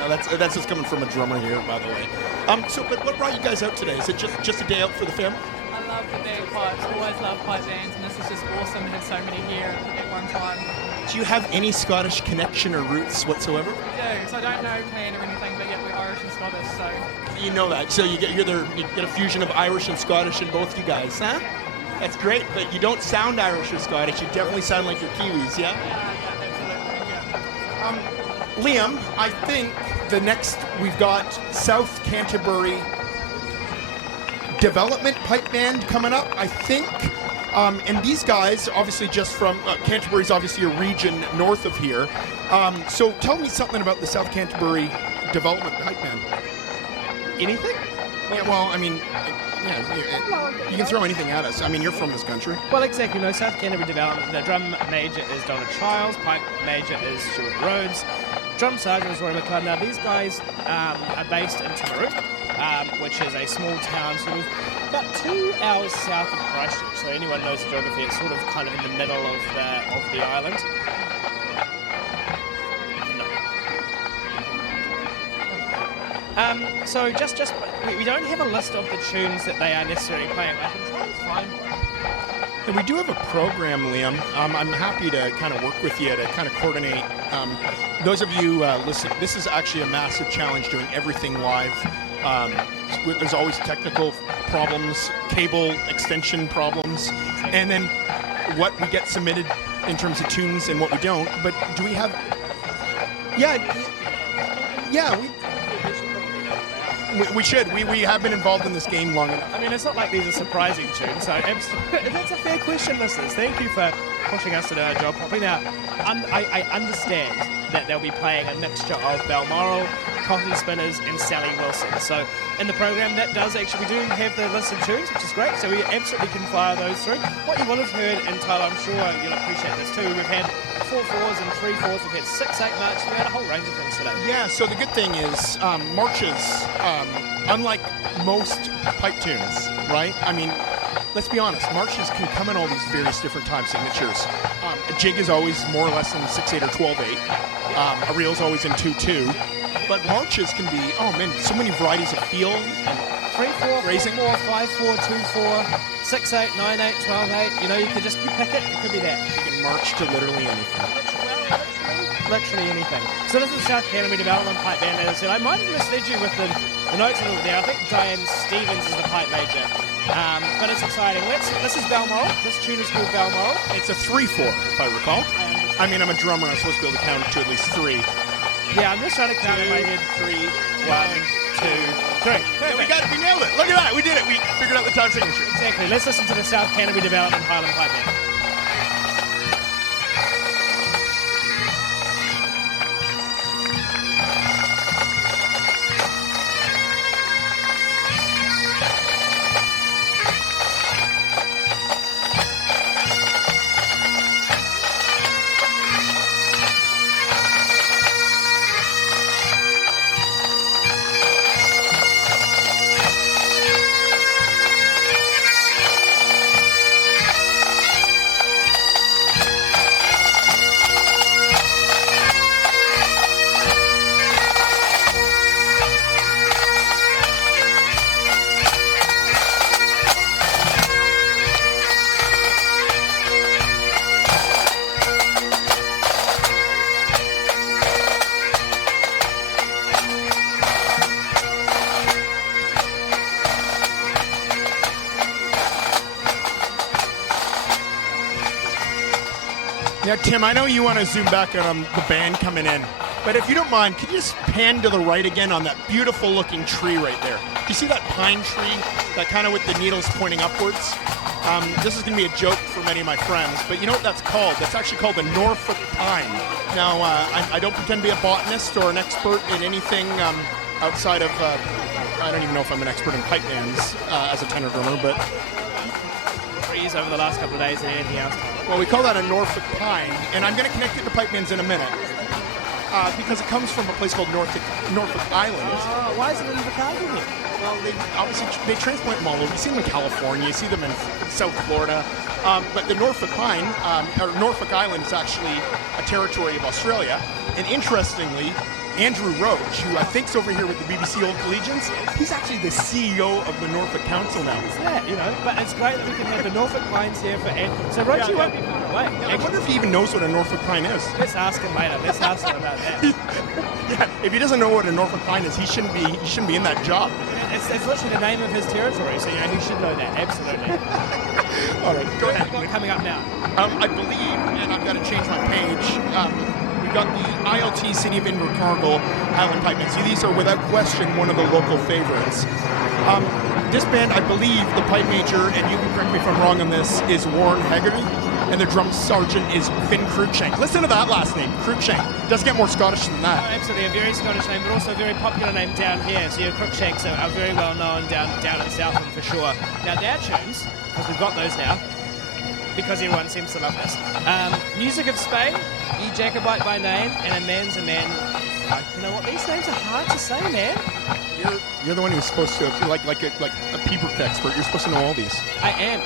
I know that's just coming from a drummer here, by the way. But what brought you guys out today? Is it just a day out for the family? I love the bagpipes, always love pipe bands, and this is just awesome to have so many here at one time. Do you have any Scottish connection or roots whatsoever? I do, so I don't know clan or anything, but yet we're Irish and Scottish, so You know that, so you get a fusion of Irish and Scottish in both you guys, huh? That's great, but you don't sound Irish or Scottish. You definitely sound like you're Kiwis, yeah? absolutely. Yeah. Liam, I think the next we've got South Canterbury Development Pipe Band coming up, I think. And these guys, obviously just from, Canterbury's obviously a region north of here. So tell me something about the South Canterbury Development Pipe Band. Anything? Yeah, well, I mean, you can throw anything at us. I mean, you're from this country. Well, exactly. No, South Canterbury Development. The drum major is Donna Childs. Pipe major is Stuart Rhodes. Drum sergeant is Roy McLeod. Now, these guys are based in Timaru, which is a small town sort of about 2 hours south of Christchurch. So anyone knows the geography, it's sort of kind of in the middle of the island. So we don't have a list of the tunes that they are necessarily playing. I can try and find one. And we do have a program, Liam. I'm happy to kind of work with you to kind of coordinate. Those of you listen, this is actually a massive challenge doing everything live. There's always technical problems, cable extension problems, and then what we get submitted in terms of tunes and what we don't. But do we have... Yeah, we should. We have been involved in this game long enough. I mean, it's not like these are surprising tunes, so that's a fair question, listeners. Thank you for pushing us to do our job properly. Now, I understand that they'll be playing a mixture of Balmoral, Cotton Spinners, and Sally Wilson. So in the program, that does actually, we do have the list of tunes, which is great, so we absolutely can fire those through. What you will have heard in Tyler, I'm sure you'll appreciate this too, we've had 4/4s and 3/4s, we've had 6/8 marches, we've had a whole range of things today. Yeah, so the good thing is marches, unlike most pipe tunes, right? I mean, let's be honest, marches can come in all these various different time signatures. A jig is always more or less in 6/8 or 12/8. A reel's always in 2/2. But marches can be, oh man, so many varieties of feel. 3/4, Phrasing. 4/4, 5/4, 2/4, 6/8, 9/8, 12/8. You know, you pick it. It could be that. You can march to literally anything. Literally anything. So this is South Canterbury Development Pipe Band, as I said. I might have misled you with the notes a little bit there. I think Diane Stevens is the pipe major. But it's exciting. This is Balmoral. This tune is called Balmoral. It's a 3/4, if I recall. I mean, I'm a drummer. I'm supposed to be able to count to at least 3. Yeah, I'm just trying to count in my head. 3, 1, 2, 3. Yeah, we nailed it. Look at that. We did it. We figured out the time signature. Exactly. Let's listen to the South Canterbury Development Highland Pipe Band. Yeah, Tim, I know you want to zoom back on the band coming in, but if you don't mind, could you just pan to the right again on that beautiful looking tree right there? Do you see that pine tree, that kind of with the needles pointing upwards? This is going to be a joke for many of my friends, but you know what that's called? That's actually called the Norfolk pine. Now, I don't pretend to be a botanist or an expert in anything outside of, I don't even know if I'm an expert in pipe bands as a tenor drummer, but... Trees over the last couple of days and anything else. Well, we call that a Norfolk pine, and I'm going to connect it to pipe bands in a minute. because it comes from a place called Norfolk Island. Why is it in Invercargill here? Well, they transplant them all over. You see them in California, you see them in South Florida. But the Norfolk Pine, or Norfolk Island, is actually a territory of Australia. And interestingly, Andrew Roach, who I think's over here with the BBC Old Collegians, he's actually the CEO of the Norfolk Council now. Yeah, you know, but it's great that we can have the Norfolk Pines here for Ed. So Roach, you won't be far away. I wonder if he even knows what a Norfolk Pine is. Let's ask him later. Let's ask him about that. Yeah, if he doesn't know what a Norfolk Pine is, he shouldn't be in that job. It's literally the name of his territory, so you know he should know that. Absolutely. All right, go ahead. We're coming up now. I believe, and I've got to change my page. We've got the ILT City of Invercargill Highland Pipemen. See, these are without question one of the local favorites. This band, I believe, the pipe major, and you can correct me if I'm wrong on this, is Warren Haggerty, and the drum sergeant is Finn Cruikshank. Listen to that last name, Cruikshank. Doesn't get more Scottish than that. Oh, absolutely, a very Scottish name, but also a very popular name down here. So your Cruikshanks are very well known down in Southland for sure. Now their tunes, because we've got those now, because everyone seems to love this. Music of Spain, Ye Jacobite by name, and A Man's a Man. You know what? These names are hard to say, man. You're the one who's supposed to, like a Peabrook expert. You're supposed to know all these. I am.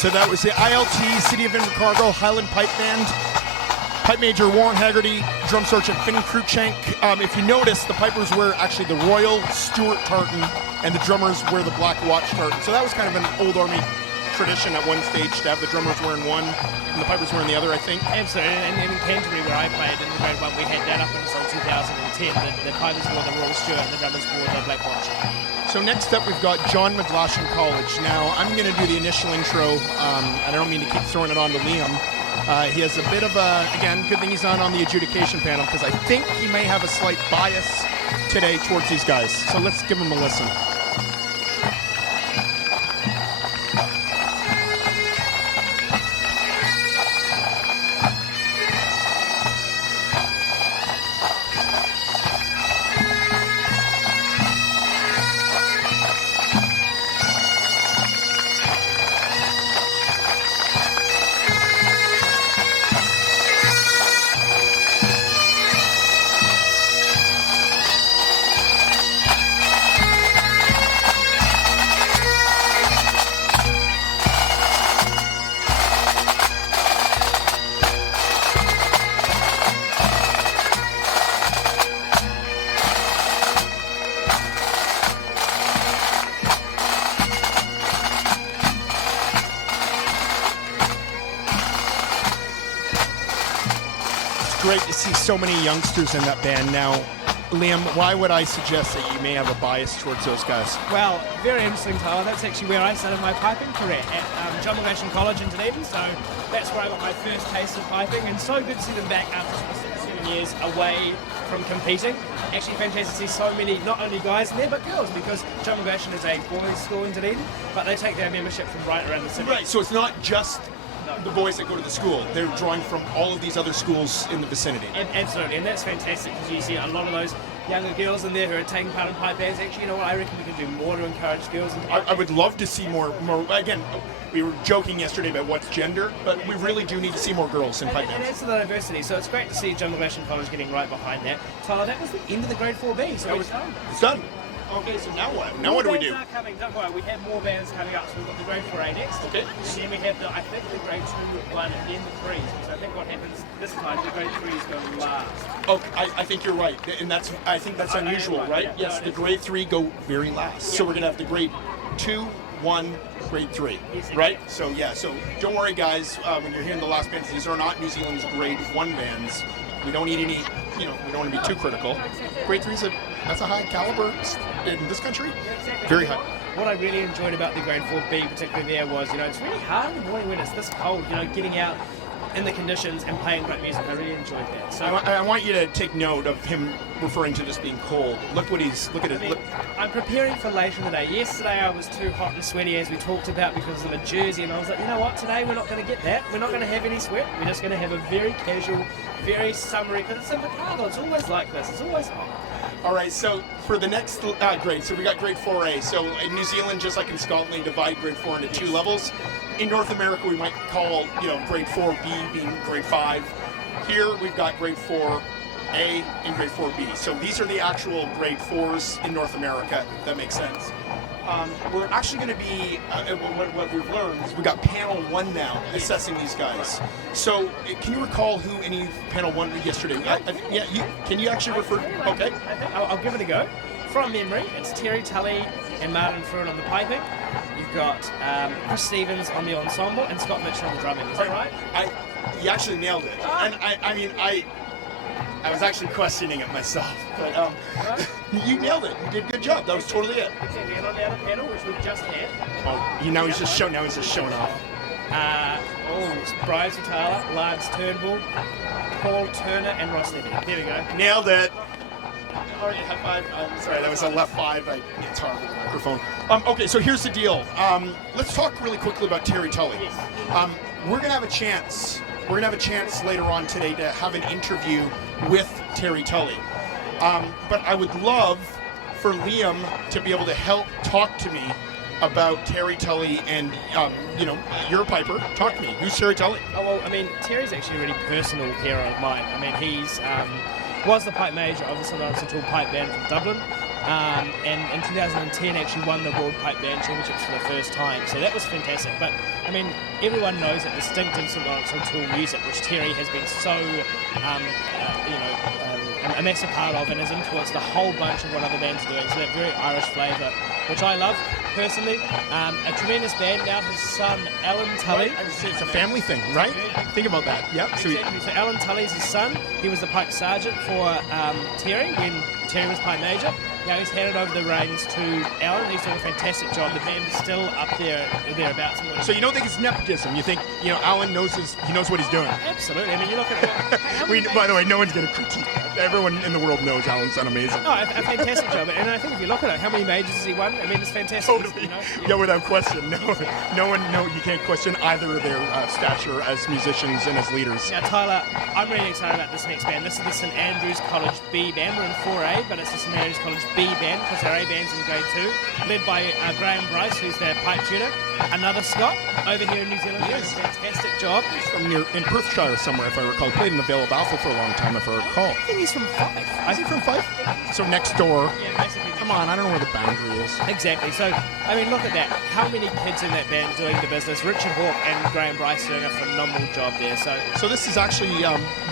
So that was the ILT City of Invercargill Highland Pipe Band. Pipe Major Warren Haggerty, Drum Sergeant Finn Cruikshank. If you notice, the pipers wear actually the Royal Stuart tartan, and the drummers wear the Black Watch tartan. So that was kind of an old army tradition at one stage to have the drummers wearing one and the pipers wearing the other, I think. Absolutely, and in Canterbury, where I played in the grade one, we had that up until 2010. The pipers wore the Royal Stuart and the drummers wore the Black Watch. So next up, we've got John McGlashan College. Now, I'm going to do the initial intro. I don't mean to keep throwing it on to Liam. He has a bit of a, again, good thing he's not on the adjudication panel, because I think he may have a slight bias today towards these guys. So let's give him a listen. Great to see so many youngsters in that band. Now, Liam, why would I suggest that you may have a bias towards those guys? Well, very interesting, Tyler. That's actually where I started my piping career, at John McGlashan College in Dunedin. So that's where I got my first taste of piping, and so good to see them back after sort of 6 or 7 years away from competing. Actually fantastic to see so many, not only guys in there, but girls, because John McGlashan is a boys' school in Dunedin, but they take their membership from right around the city. Right, so it's not just the boys that go to the school. They're drawing from all of these other schools in the vicinity. Absolutely, and that's fantastic because you see a lot of those younger girls in there who are taking part in pipe bands. Actually, you know what? I reckon we can do more to encourage girls. I would love to see more. Again, we were joking yesterday about what's gender, but we really do need to see more girls in pipe And bands. that's the diversity. So it's great to see John McGlashan College getting right behind that. Tyler, that was the end of the grade 4B. So it's done. It's done. Okay, so now what? Now what do we do? Bands are coming. Don't worry, we have more bands coming up. So we've got the grade 4A next. Okay. And then we have I think the grade 2, 1, and then the 3s. So I think what happens this time, the grade 3s go last. Okay, I think you're right, and I think that's unusual, right? Yeah, Yes, no, the grade 3 go very last. So we're gonna have the grade 2, 1, grade 3, Yes, right? So yeah, so don't worry, guys. When you're hearing the last bands, these are not New Zealand's grade 1 bands. We don't need any, we don't want to be too critical. Grade 3 that's a high caliber in this country. Very high. What I really enjoyed about the grade 4B, particularly there, was it's really hard in the morning when it's this cold. Getting out in the conditions and playing great music. I really enjoyed that. So I want you to take note of him referring to this being cold. Look at his. I'm preparing for later in the day. Yesterday I was too hot and sweaty, as we talked about, because of the jersey, and I was like, you know what? Today we're not going to get that. We're not going to have any sweat. We're just going to have a very casual, very summery. Because it's Invercargill. It's always like this. It's always hot. All right, so for the next grade, so we got grade 4A. So in New Zealand, just like in Scotland, they divide grade 4 into 2 levels. In North America, we might call, grade 4B being grade 5. Here, we've got grade 4A and grade 4B. So these are the actual grade 4s in North America, if that makes sense. We're actually going to be, what we've learned is we've got panel 1 now assessing these guys. So can you recall who any panel 1 did yesterday? Can you actually refer? Okay. I'll give it a go. From memory, it's Terry Tully and Martin Fruin on the piping. You've got Chris Stevens on the ensemble and Scott Mitchell on the drumming. Is that right? You actually nailed it. And I was actually questioning it myself, but you nailed it. You did a good job. That was totally it. Exactly. And on the other panel, which we've just had. Now he's just showing off. Brian Sutala, Lance Turnbull, Paul Turner, and Ross Levy. There we go. Nailed it. Already high five. Sorry, that was a left 5. It's hard with the microphone. Okay, so here's the deal. Let's talk really quickly about Terry Tully. Yes. We're gonna have a chance. We're gonna have a chance later on today to have an interview with Terry Tully. But I would love for Liam to be able to help talk to me about Terry Tully and, you're a piper. Talk to me. Who's Terry Tully? Oh, well, Terry's actually a really personal hero of mine. He's was the pipe major of the St Lawrence Central Pipe Band from Dublin. And in 2010 actually won the World Pipe Band Championships for the first time. So that was fantastic. But, everyone knows that distinctive St Lawrence Central music, which Terry has been so, a massive part of and has influenced a whole bunch of what other bands are doing. So that very Irish flavour, which I love personally. A tremendous band now. His son, Alan Tully. It's a family thing, right? Think about that. Yep. Exactly. So Alan Tully's his son. He was the pipe sergeant for Terry when Terry was pipe major. Now he's handed over the reins to Alan. He's doing a fantastic job. The band is still up there, thereabouts. So you don't think it's nepotism? You think Alan knows what he's doing? Absolutely. You look at it. By the way, no one's going to critique that. Everyone in the world knows Alan's done amazing. No, a fantastic job. And I think if you look at it, how many majors has he won? It's fantastic. Totally. Yeah, without question. No, you can't question either of their stature as musicians and as leaders. Now, Tyler, I'm really excited about this next band. This is the St Andrews College B band. We're in 4A, but it's the St Andrews College B band because our A band's in grade 2, led by Graham Bryce, who's their pipe tuner. Another Scot over here in New Zealand. Yes. Doing a fantastic job. He's from in Perthshire somewhere, if I recall. He played in the Vale of Alpha for a long time, if I recall. I think he's from Fife. Is he from Fife? So next door. Yeah, basically. Come on, I don't know where the boundary is. Exactly. So, look at that. How many kids in that band doing the business? Richard Hawke and Graham Bryce doing a phenomenal job there. So this is actually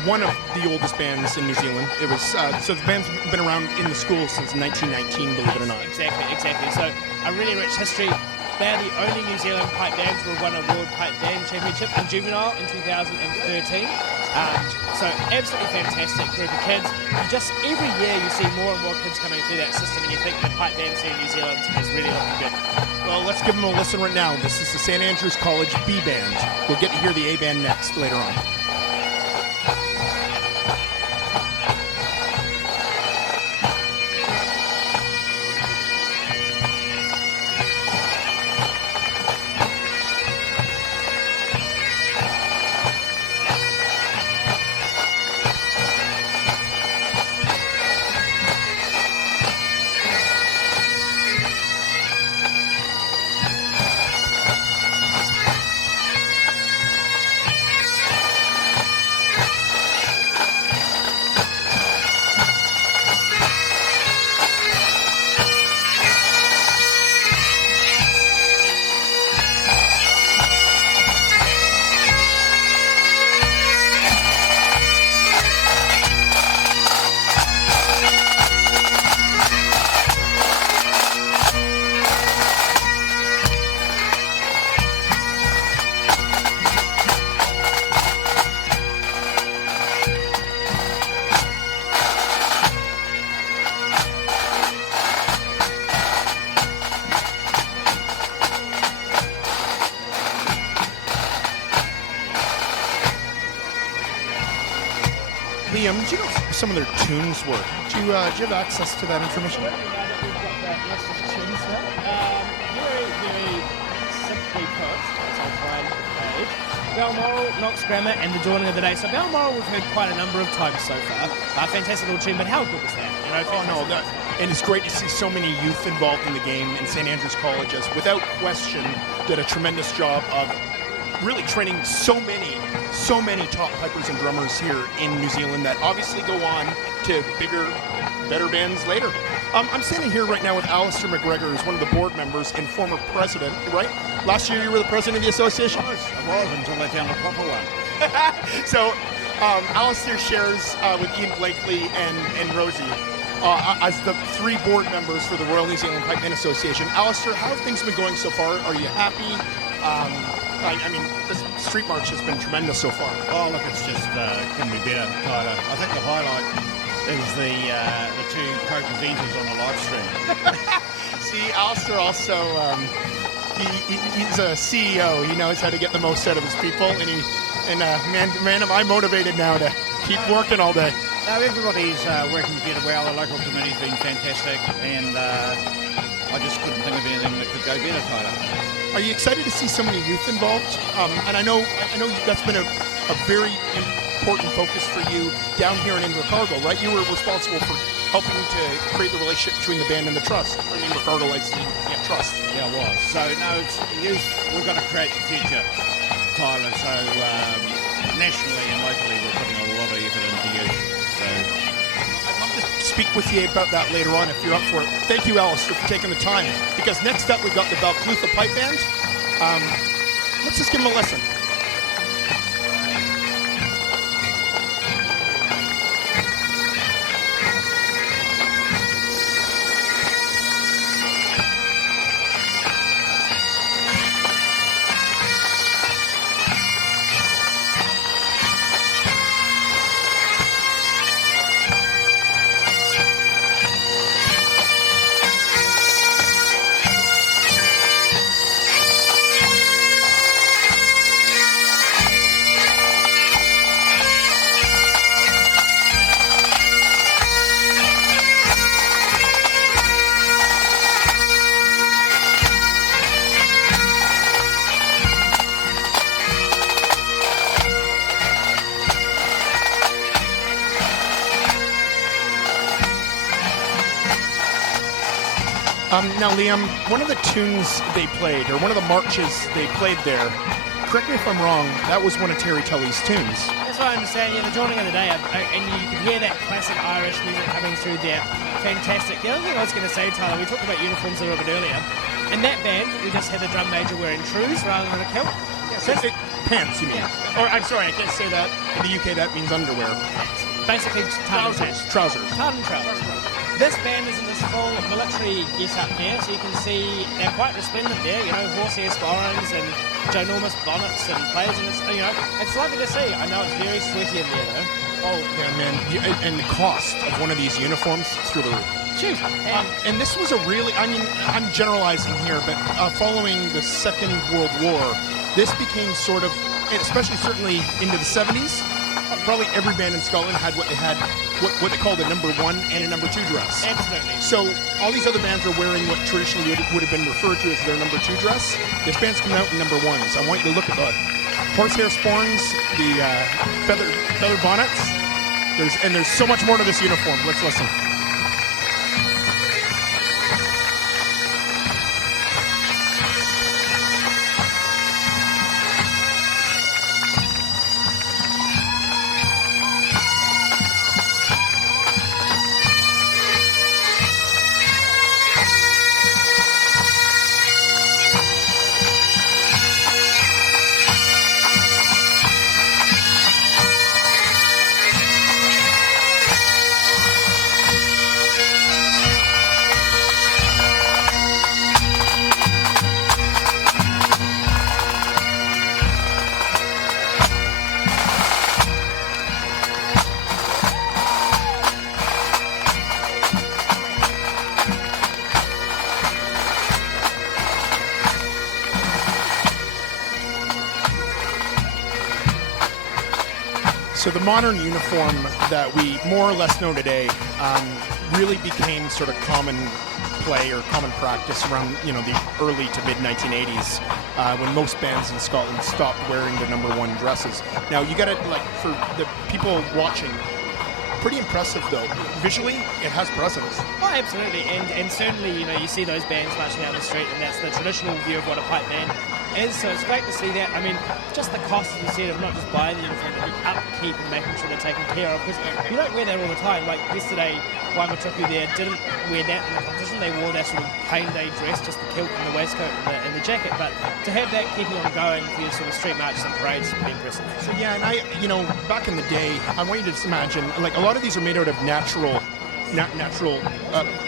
one of the oldest bands in New Zealand. It was so the band's been around in the school since 1919, believe it or not. Exactly. So a really rich history. They're the only New Zealand pipe bands to have won a World Pipe Band Championship in Juvenile in 2013. So absolutely fantastic group of kids. Every year you see more and more kids coming through that system, and you think the pipe band scene in New Zealand is really looking good. Well, let's give them a listen right now. This is the St Andrews College B band. We'll get to hear the A band next later on. Liam, do you know what some of their tunes were? Do you have access to that information? We've got the list of tunes here. Very, very simply put, as I'll find the page. Balmoral, Knox Grammar, and The Dawning of the Day. So Balmoral we've heard quite a number of times so far. Fantastic little tune, but how good was that? You know, Oh no, and it's great to see so many youth involved in the game, and St. Andrews College has, without question, did a tremendous job of really training so many top pipers and drummers here in New Zealand that obviously go on to bigger, better bands later. I'm standing here right now with Alistair McGregor, who's one of the board members and former president, right? Last year you were the president of the association? I was until they found a proper one. So Alistair shares with Ian Blakely and Rosie as the 3 board members for the Royal New Zealand Pipe Band Association. Alistair, how have things been going so far? Are you happy? I mean, this street march has been tremendous so far. Oh, look, it's just couldn't be better, Tyler. I think the highlight is the 2 co-presenters on the live stream. See, Alistair also, he's a CEO. He knows how to get the most out of his people, and man, am I motivated now to keep working all day. No, everybody's working together well. The local committee's been fantastic, and I just couldn't think of anything that could go better, Tyler. Are you excited to see so many youth involved? And I know that's been a very important focus for you down here in Invercargill, right? You were responsible for helping to create the relationship between the band and the trust. I mean, Invercargill likes the trust. Yeah, it was. So, no, it's youth. We've got to create the future, Tyler. So, nationally and locally, we're putting a lot of effort into youth. So, I'd love to speak with you about that later on if you're up for it. Thank you, Alistair, for taking the time. Because next up, we've got the Balclutha Pipe Band. Let's just give them a listen. Now, Liam, one of the tunes they played, or one of the marches they played there, correct me if I'm wrong, that was one of Terry Tully's tunes. That's what I understand, yeah, The Dawning of the Day, and you can hear that classic Irish music coming through there. Fantastic. The other thing I was going to say, Tyler, we talked about uniforms a little bit earlier. In that band, we just had the drum major wearing trews rather than a kilt. Pants, you mean? Yeah. Or, I'm sorry, I can't say that. In the UK, that means underwear. Basically, tartan Trousers. Tartan trousers. This band is in this full military get-up here, so you can see they're quite resplendent there, you know, horsehair sporrans and ginormous bonnets and players, and it's, you know, it's lovely to see. I know it's very sweaty in there, though. Oh, yeah, man. And the cost of one of these uniforms through the roof. Shoot. And this was a really, I mean, I'm generalizing here, but following the Second World War, this became sort of, and especially certainly into the 70s, probably every band in Scotland had what they called a number 1 and a number 2 dress. Absolutely. So all these other bands are wearing what traditionally would have been referred to as their number 2 dress. This band's coming out in number 1s. I want you to look at the horsehair sporrans, the feather bonnets. There's so much more to this uniform. Let's listen. So the modern uniform that we more or less know today really became sort of common play or common practice around the early to mid 1980s when most bands in Scotland stopped wearing their number one dresses. Now you got to for the people watching. Pretty impressive though. Visually, it has precedence. Oh, absolutely, and certainly, you see those bands marching down the street, and that's the traditional view of what a pipe band is. So it's great to see that. I mean, just the cost, as you said, of not just buying the uniform, but the upkeep and making sure they're taken care of. Because you don't wear that all the time. Like yesterday, Waimatroku there didn't wear that in the competition. They wore their sort of pain day dress, just the kilt and the waistcoat and the jacket. But to have that keeping on going for your sort of street marches and parades is pretty impressive. So yeah, and back in the day, I want you to just imagine, like a lot of these are made out of natural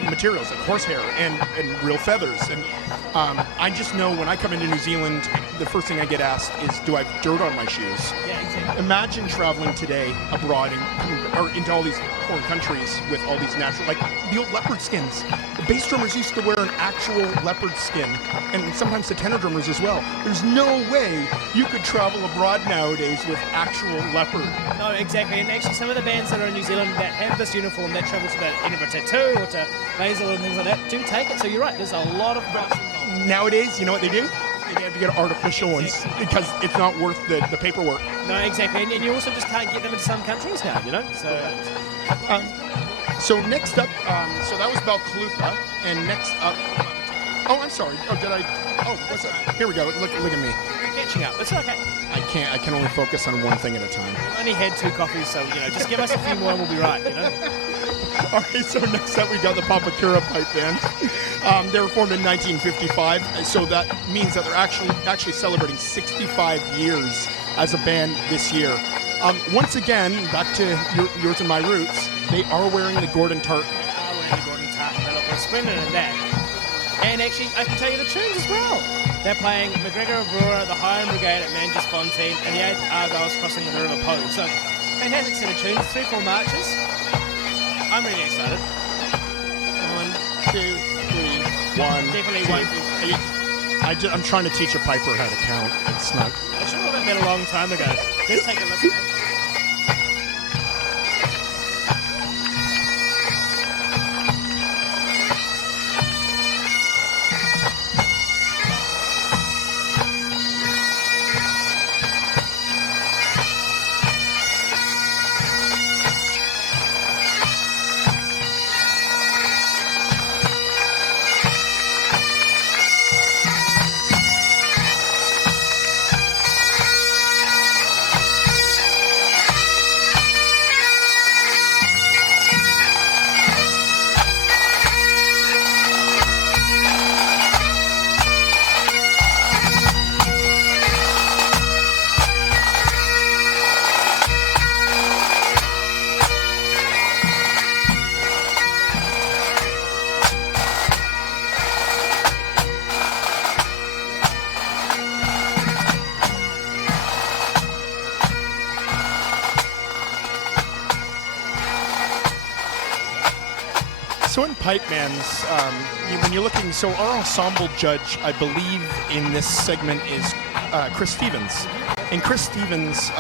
materials, like horsehair and real feathers. And I just know when I come into New Zealand, the first thing I get asked is, do I have dirt on my shoes? Yeah, exactly. Imagine traveling today abroad or into all these foreign countries with all these natural, like the old leopard skins. The bass drummers used to wear an actual leopard skin, and sometimes the tenor drummers as well. There's no way you could travel abroad nowadays with actual leopard. No, exactly. And actually, some of the bands that are in New Zealand that have this uniform that travel to the Edinburgh Tattoo or to Basil and things like that do take it. So you're right. There's a lot of price involved. Nowadays, you know what they do? They have to get artificial ones because it's not worth the paperwork. No, exactly. And you also just can't get them into some countries now, So next up, so that was Balclutha, and next up, oh, I'm sorry. Oh, did I? Oh, what's that? Here we go. Look at me. You're catching up. It's okay. I can only focus on one thing at a time. I've only had 2 coffees, so, just give us a few more and we'll be right, All right, so next up we got the Papakura Pipe Band. They were formed in 1955, so that means that they're actually celebrating 65 years as a band this year. Once again, back to yours and my roots, they are wearing the Gordon Tartan. They are wearing the Gordon Tartan. They look splendid in that. And actually, I can tell you the tunes as well. They're playing McGregor of Roar, the Highland Brigade at Manchester-Fontaine, and the 8th Argylls crossing the River Po. So, fantastic set of tunes, 3 full marches. I'm really excited. 1, 2, 3. 1, Definitely 2, 1, 2, 3. I'm trying to teach a piper how to count. It's not. I should have done that a long time ago. Let's take a listen. So in pipe bands, when you're looking, so our ensemble judge, I believe, in this segment is Chris Stevens. And Chris Stevens,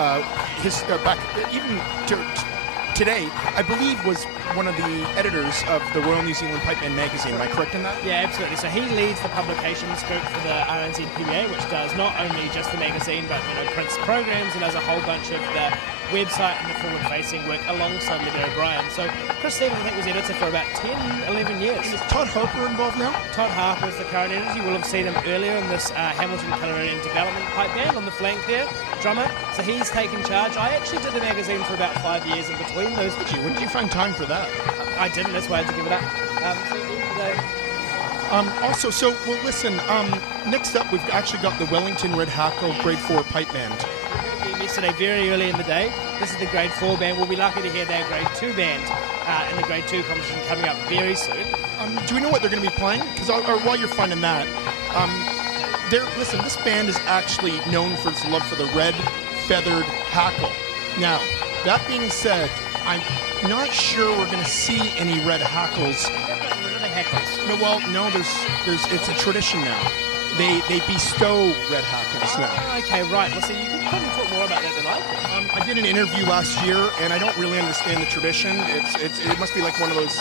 his back even today, I believe, was one of the editors of the Royal New Zealand Pipe Band magazine. Am I correct in that? Yeah, absolutely. So he leads the publications group for the RNZ PBA, which does not only just the magazine, but prints programs and does a whole bunch of the website and the forward-facing work alongside Libby O'Brien. So Chris Stevens, I think, was editor for about 10, 11 years. Is Todd Harper involved now? Todd Harper is the current editor. You will have seen him earlier in this Hamilton Caledonian Development Pipe Band on the flank there, drummer. So he's taken charge. I actually did the magazine for about 5 years in between those. When did you find time for that? I didn't, that's why I had to give it up. Also, so, well, listen, next up we've actually got the Wellington Red Hackle Grade 4 Pipe Band. Yesterday, very early in the day. This is the Grade 4 band. We'll be lucky to hear their Grade 2 band in the Grade 2 competition coming up very soon. Do we know what they're going to be playing? Because while you're finding that, listen, this band is actually known for its love for the red feathered hackle. Now, that being said, I'm not sure we're going to see any red hackles. What are the hackles? No, well, no, there's it's a tradition now. they bestow red hackles now. Oh, okay, right. Well, so you can probably talk more about that than I can. I did an interview last year, and I don't really understand the tradition. It must be like one of those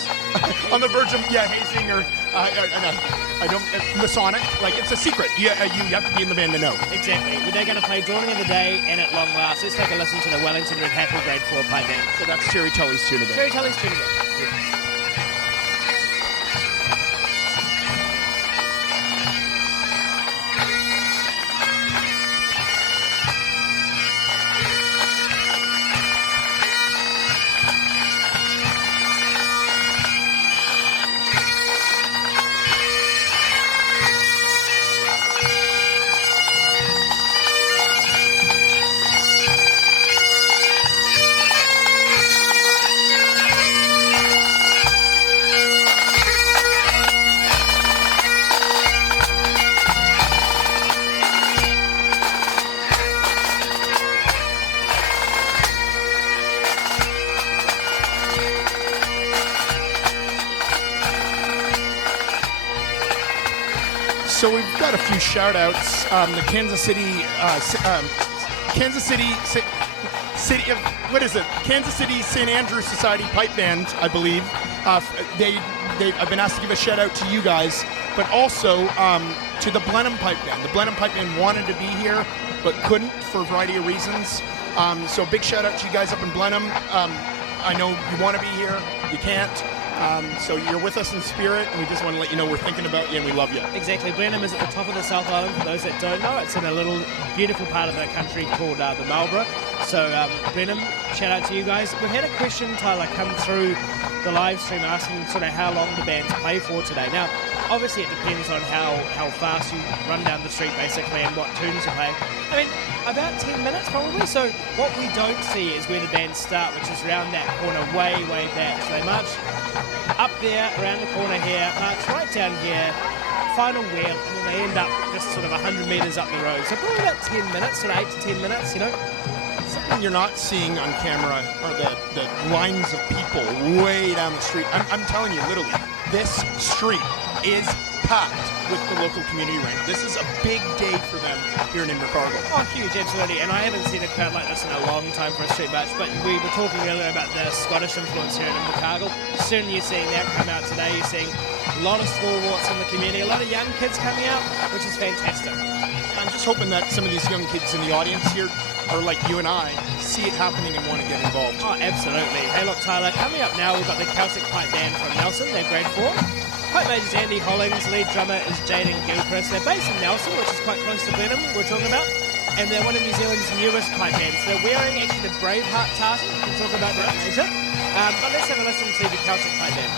on the verge of hazing or I don't Masonic. Like it's a secret. You have to be in the band to know. Exactly. They're going to play Dawning of the Day and At Long Last. Let's take a listen to the Wellington Red Hackle Grade 4 pipe band. So that's Terry Tully's tune again. Terry Tully's tune again. So we've got a few shout-outs. The Kansas City, Kansas City St. Andrew Society Pipe Band, I believe. I've been asked to give a shout-out to you guys, but also to the Blenheim Pipe Band. The Blenheim Pipe Band wanted to be here, but couldn't for a variety of reasons. So big shout-out to you guys up in Blenheim. I know you want to be here, you can't. So you're with us in spirit, and we just want to let you know we're thinking about you and we love you. Exactly. Blenheim is at the top of the South Island, for those that don't know. It's in a little beautiful part of the country called the Marlborough. So Blenheim, shout out to you guys. We've had a question, Tyler, come through the live stream asking sort of how long the bands play for today. Now, obviously it depends on how fast you run down the street basically and what tunes you play. I mean, about 10 minutes probably. So what we don't see is where the bands start, which is around that corner way back. So they march up there, around the corner here, march right down here, final wheel, and then they end up just sort of 100 metres up the road. So probably about 10 minutes, sort of 8 to 10 minutes, you know. Something you're not seeing on camera are the lines of people way down the street. I'm telling you, literally, this street is packed with the local community range. This is a big day for them here in Invercargill. Oh, huge, absolutely. And I haven't seen a crowd like this in a long time for a street march, but we were talking earlier about the Scottish influence here in Invercargill. Certainly you're seeing that come out today. You're seeing a lot of stalwarts in the community, a lot of young kids coming out, which is fantastic. I'm just hoping that some of these young kids in the audience here are like you and I, see it happening and want to get involved. Oh, absolutely. Hey, look, Tyler, coming up now, we've got the Celtic Pipe Band from Nelson. They're grade 4. Pipe major's Andy Hollings, lead drummer is Jaden Gilchrist. They're based in Nelson, which is quite close to Blenheim, we're talking about. And they're one of New Zealand's newest pipe bands. They're wearing actually the Braveheart tartan. We can talk about that later. But let's have a listen to the Celtic Pipe Band.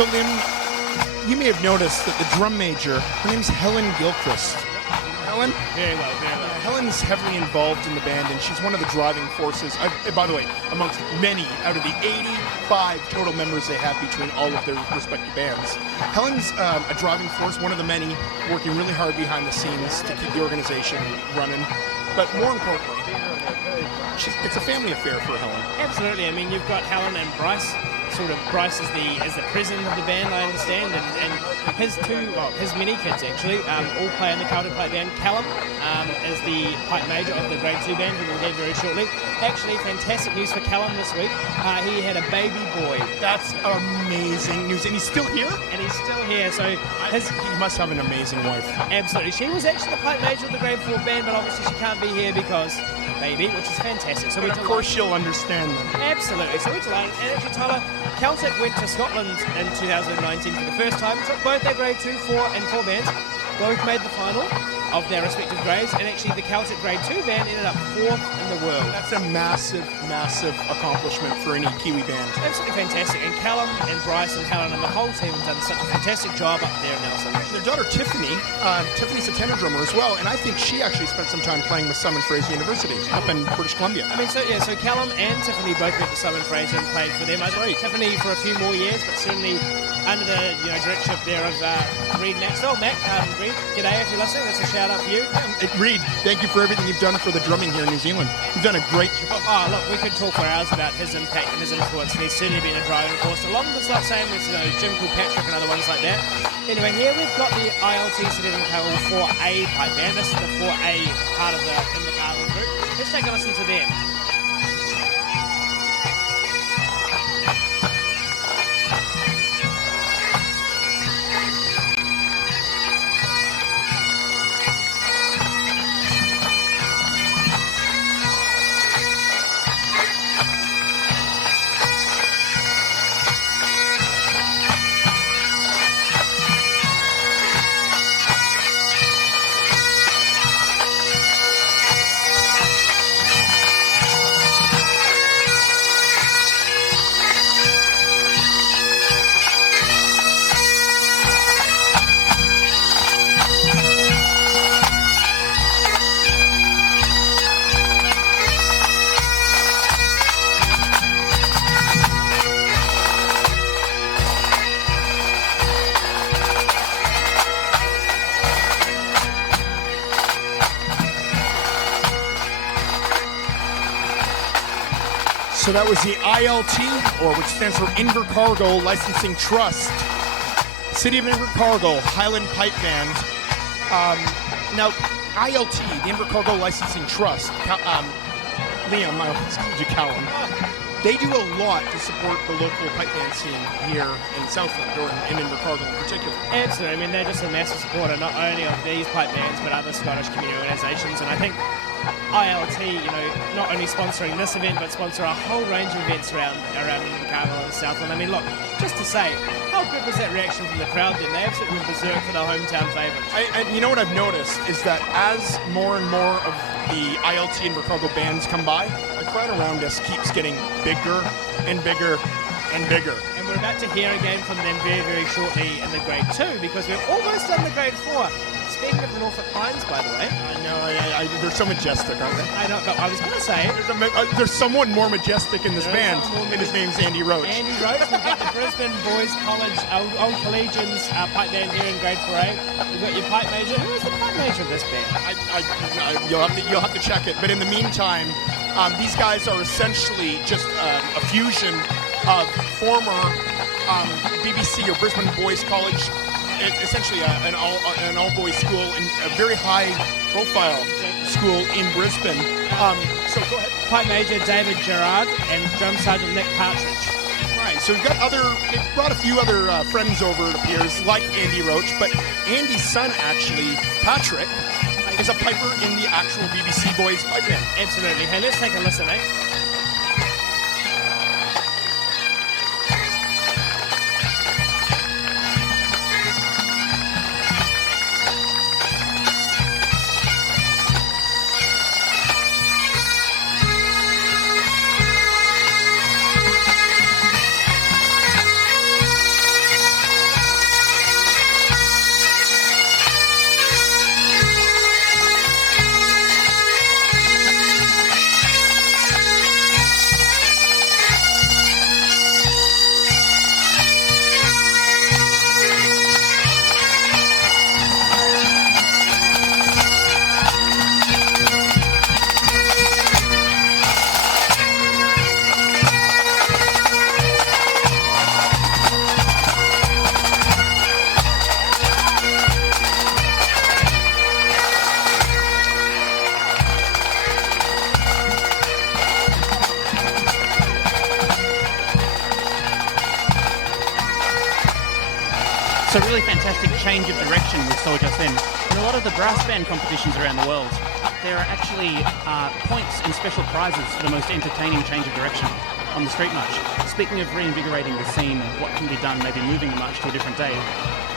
So, Liam, you may have noticed that the drum major, her name's Helen Gilchrist. Helen? Very well, very well. Helen's heavily involved in the band, and she's one of the driving forces, by the way, amongst many out of the 85 total members they have between all of their respective bands. Helen's a driving force, one of the many, working really hard behind the scenes to keep the organization running. But more importantly, it's a family affair for Helen. Absolutely. I mean, you've got Helen and Bryce. Sort of Bryce is the president of the band, I understand, and his many kids actually all play in the Celtic Pipe Band. Callum is the pipe major of the Grade 2 band, who we'll get very shortly. Actually, fantastic news for Callum this week. He had a baby boy. That's amazing news, and he's still here. And he's still here, so He must have an amazing wife. absolutely. She was actually the pipe major of the Grade 4 band, but obviously she can't be here because baby, which is fantastic. So But of course, she'll understand them. Absolutely. So we're delighted. And actually, Tyler, Celtic went to Scotland in 2019 for the first time. Took both their Grade 2, 4 and 4 bands. Both made the final of their respective grades. And actually, the Celtic Grade 2 band ended up 4th in the world. That's a massive, massive accomplishment for any Kiwi band. Absolutely fantastic. And Callum and Bryce and Helen and the whole team have done such a fantastic job up there in Nelson. Their daughter Tiffany, Tiffany's a tenor drummer as well, and I think she actually spent some time playing with Simon Fraser University up in British Columbia. I mean, so Callum and Tiffany both went to Simon Fraser and played for them. I think Tiffany for a few more years, but certainly under the directorship there of Reed Maxwell. Mac, Reed, g'day if you're listening. That's a shout out for you. Reed, thank you for everything you've done for the drumming here in New Zealand. You've done a great job. Oh, look, we could talk for hours about his impact and his influence, and he's certainly been a driving force. Along with like same with Jim Kilpatrick and other ones like that. Anyway, here we've got the ILT Invercargill 4A pipe band. This is the 4A part of the Invercargill group. Let's take a listen to them. So that was the ILT, or which stands for Invercargill Licensing Trust. City of Invercargill, Highland Pipe Band. Now, ILT, the Invercargill Licensing Trust, Liam, I almost called you Callum. They do a lot to support the local pipe band scene here in Southland, or in Invercargill in particular. Absolutely. I mean, they're just a massive supporter, not only of these pipe bands, but other Scottish community organisations. And I think ILT, not only sponsoring this event, but sponsor a whole range of events around Invercargill and Southland. I mean, look, just to say, how good was that reaction from the crowd then? They absolutely went berserk for their hometown favourites. And you know what I've noticed is that as more and more of the ILT Invercargill bands come by, the crowd around us keeps getting bigger and bigger and bigger. And we're about to hear again from them very, very shortly in the Grade 2, because we've almost done the Grade 4. Speaking of the Norfolk Pines, by the way. I know, they're so majestic, aren't they? I know, but I was going to say... There's someone more majestic in this band, and his name's Andy Roach. Andy Roach. We've got the Brisbane Boys College, Old Collegians pipe band here in Grade 4A. We've got your pipe major. Who is the pipe major of this band? You'll have to check it. But in the meantime, these guys are essentially just a fusion of former BBC or Brisbane Boys College. It's essentially an all-boys school and a very high-profile school in Brisbane. So go ahead. Pipe Major David Gerard and Drum Sergeant Nick Partridge. Right, so we've got they've brought a few other friends over, it appears, like Andy Roach, but Andy's son, actually, Patrick, is a piper in the actual BBC Boys pipe band. Absolutely. Hey, let's take a listen, eh? So really fantastic change of direction we saw just then. In a lot of the brass band competitions around the world, there are actually points and special prizes for the most entertaining change of direction on the street march. Speaking of reinvigorating the scene and what can be done, maybe moving the march to a different day,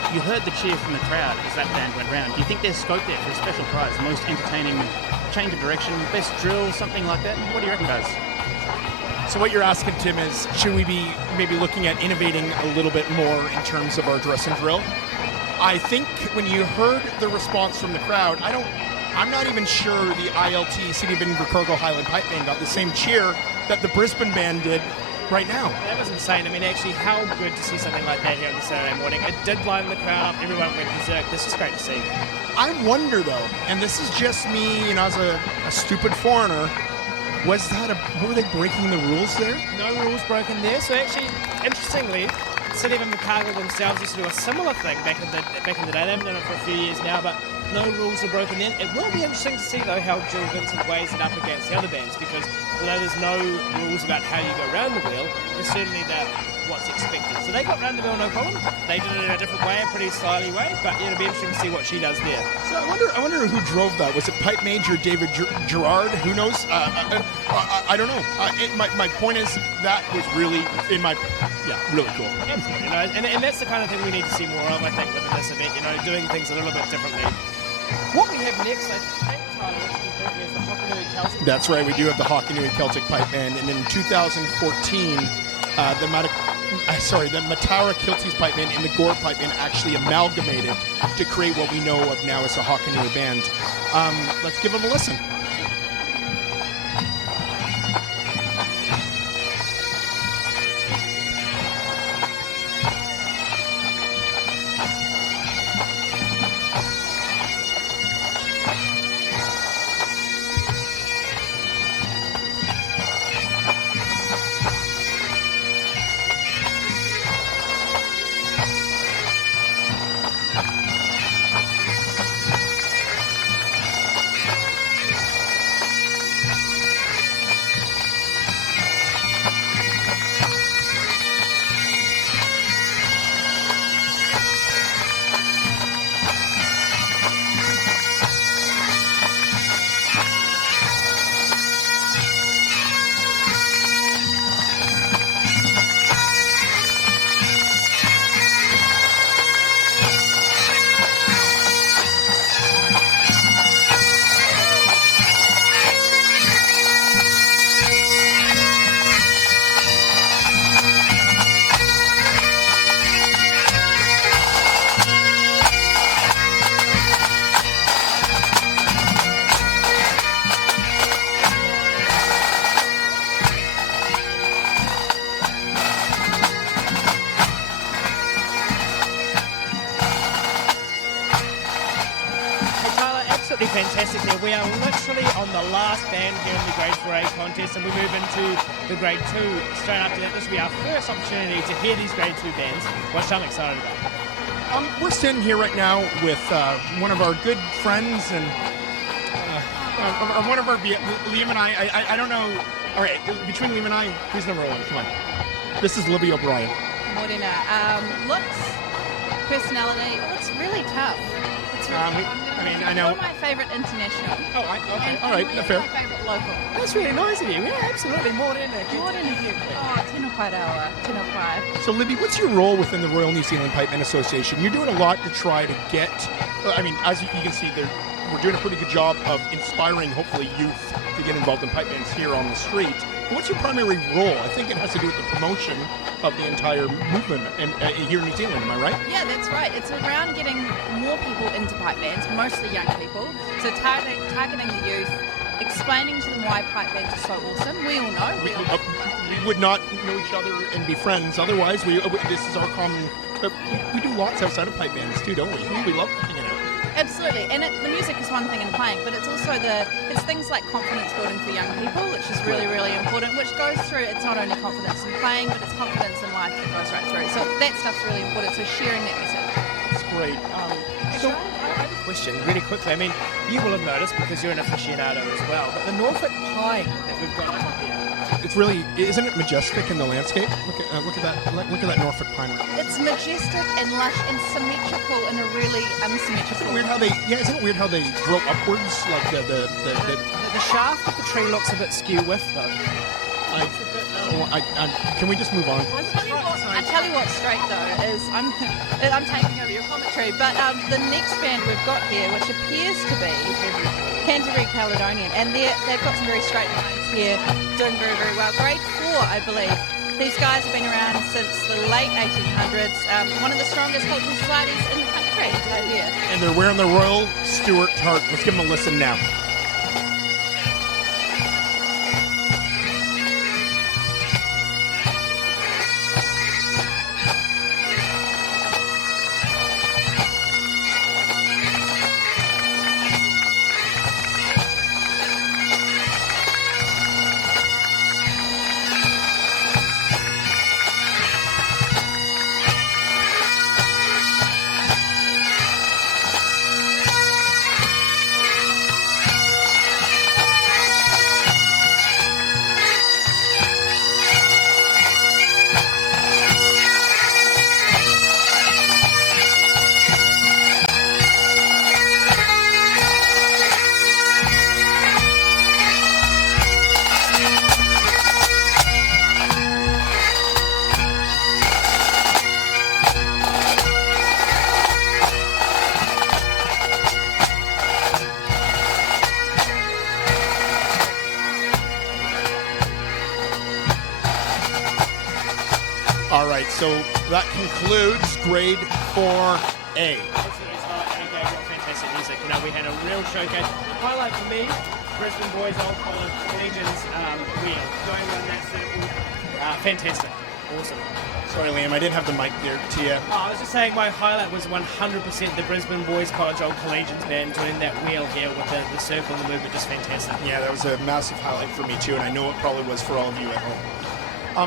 you heard the cheer from the crowd as that band went round. Do you think there's scope there for a special prize, most entertaining change of direction, best drill, something like that? What do you reckon, guys? So what you're asking, Tim, is should we be maybe looking at innovating a little bit more in terms of our dress and drill? I think when you heard the response from the crowd, I'm not even sure the ILT City of Invercargill Highland Pipe Band got the same cheer that the Brisbane band did right now. That was insane. I mean, actually, how good to see something like that here on the Saturday morning. It did line the crowd up. Everyone went berserk. This is great to see. I wonder, though, and this is just me, as a stupid foreigner, were they breaking the rules there? No rules broken there. So actually, interestingly, City of Invercargill themselves used to do a similar thing back in the day. They haven't done it for a few years now, but no rules are broken in. It will be interesting to see, though, how Jill Vincent weighs it up against the other bands, because although there's no rules about how you go round the wheel, there's certainly what's expected. So they got round the wheel no problem. They did it in a different way, a pretty styly way, but it'll be interesting to see what she does there. So I wonder who drove that. Was it Pipe Major David Gerard? Who knows? I don't know. My point is that was really really cool. Absolutely, and that's the kind of thing we need to see more of, I think, within this event. Doing things a little bit differently. What we have next, I think, Tyler, is the Hokanui Celtic. That's right. We do have the Hokanui Celtic Pipe Band, and in 2014, the Mataura Kilties Pipe Band and the Gore Pipe Band actually amalgamated to create what we know of now as the Hokanui Band. Let's give them a listen. Fantastic there. We are literally on the last band here in the Grade 4A contest, and we move into the Grade 2 straight after that. This will be our first opportunity to hear these Grade 2 bands, which I'm excited about. We're standing here right now with one of our good friends and one of our Liam and I don't know. All right, between Liam and I, who's number one? Come on. This is Libby O'Brien. Morena. Looks, personality, it's really tough. It's really, I know. One of my favourite international. Oh, okay. All right, fair. My favourite local. That's really nice of you. Yeah, absolutely. Morena. Morena. Oh, tēnā pai rawa. Tēnā pai. So, Libby, what's your role within the Royal New Zealand Pipe Band Association? You're doing a lot to try to get, as you can see, we're doing a pretty good job of inspiring, hopefully, youth to get involved in pipe bands here on the street. But what's your primary role? I think it has to do with the promotion of the entire movement here in New Zealand, am I right? Yeah, that's right. It's around getting more people into pipe bands, mostly young people. So targeting the youth, explaining to them why pipe bands are so awesome. We all know. We would not know each other and be friends otherwise. This is our common. We do lots outside of pipe bands too, don't we? We love hanging out. Absolutely, and the music is one thing in playing, but it's also it's things like confidence building for young people, which is really, really important, which goes through, it's not only confidence in playing, but it's confidence in life that goes right through. So that stuff's really important, so sharing that message. That's great. So I have a question really quickly. I mean, you will have noticed because you're an aficionado as well, but the Norfolk pine that we've got over here. it's really, isn't it majestic in the landscape? Look at that Norfolk pine. It's majestic and lush and symmetrical in a really unsymmetrical. Isn't it weird how they grow upwards, like the The shaft of the tree looks a bit skew with though. Can we just move on? I tell you what's straight though is I'm taking over your commentary, but the next band we've got here, which appears to be Canterbury Caledonian, and they've got some very straight lines here, doing very, very well. Grade 4, I believe. These guys have been around since the late 1800s. One of the strongest cultural societies in the country, I hear. And they're wearing the Royal Stuart tarp. Let's give them a listen now. All right, so that concludes grade 4A. Fantastic music. You know, we had a real showcase. Highlight for me, Brisbane Boys Old College Legends wheel going around that circle. Fantastic. Awesome. Sorry, Liam, I didn't have the mic there to you. I was just saying my highlight was 100% the Brisbane Boys College Old Collegians band doing that wheel here with the circle and the movement. Just fantastic. Yeah, that was a massive highlight for me too, and I know it probably was for all of you at home.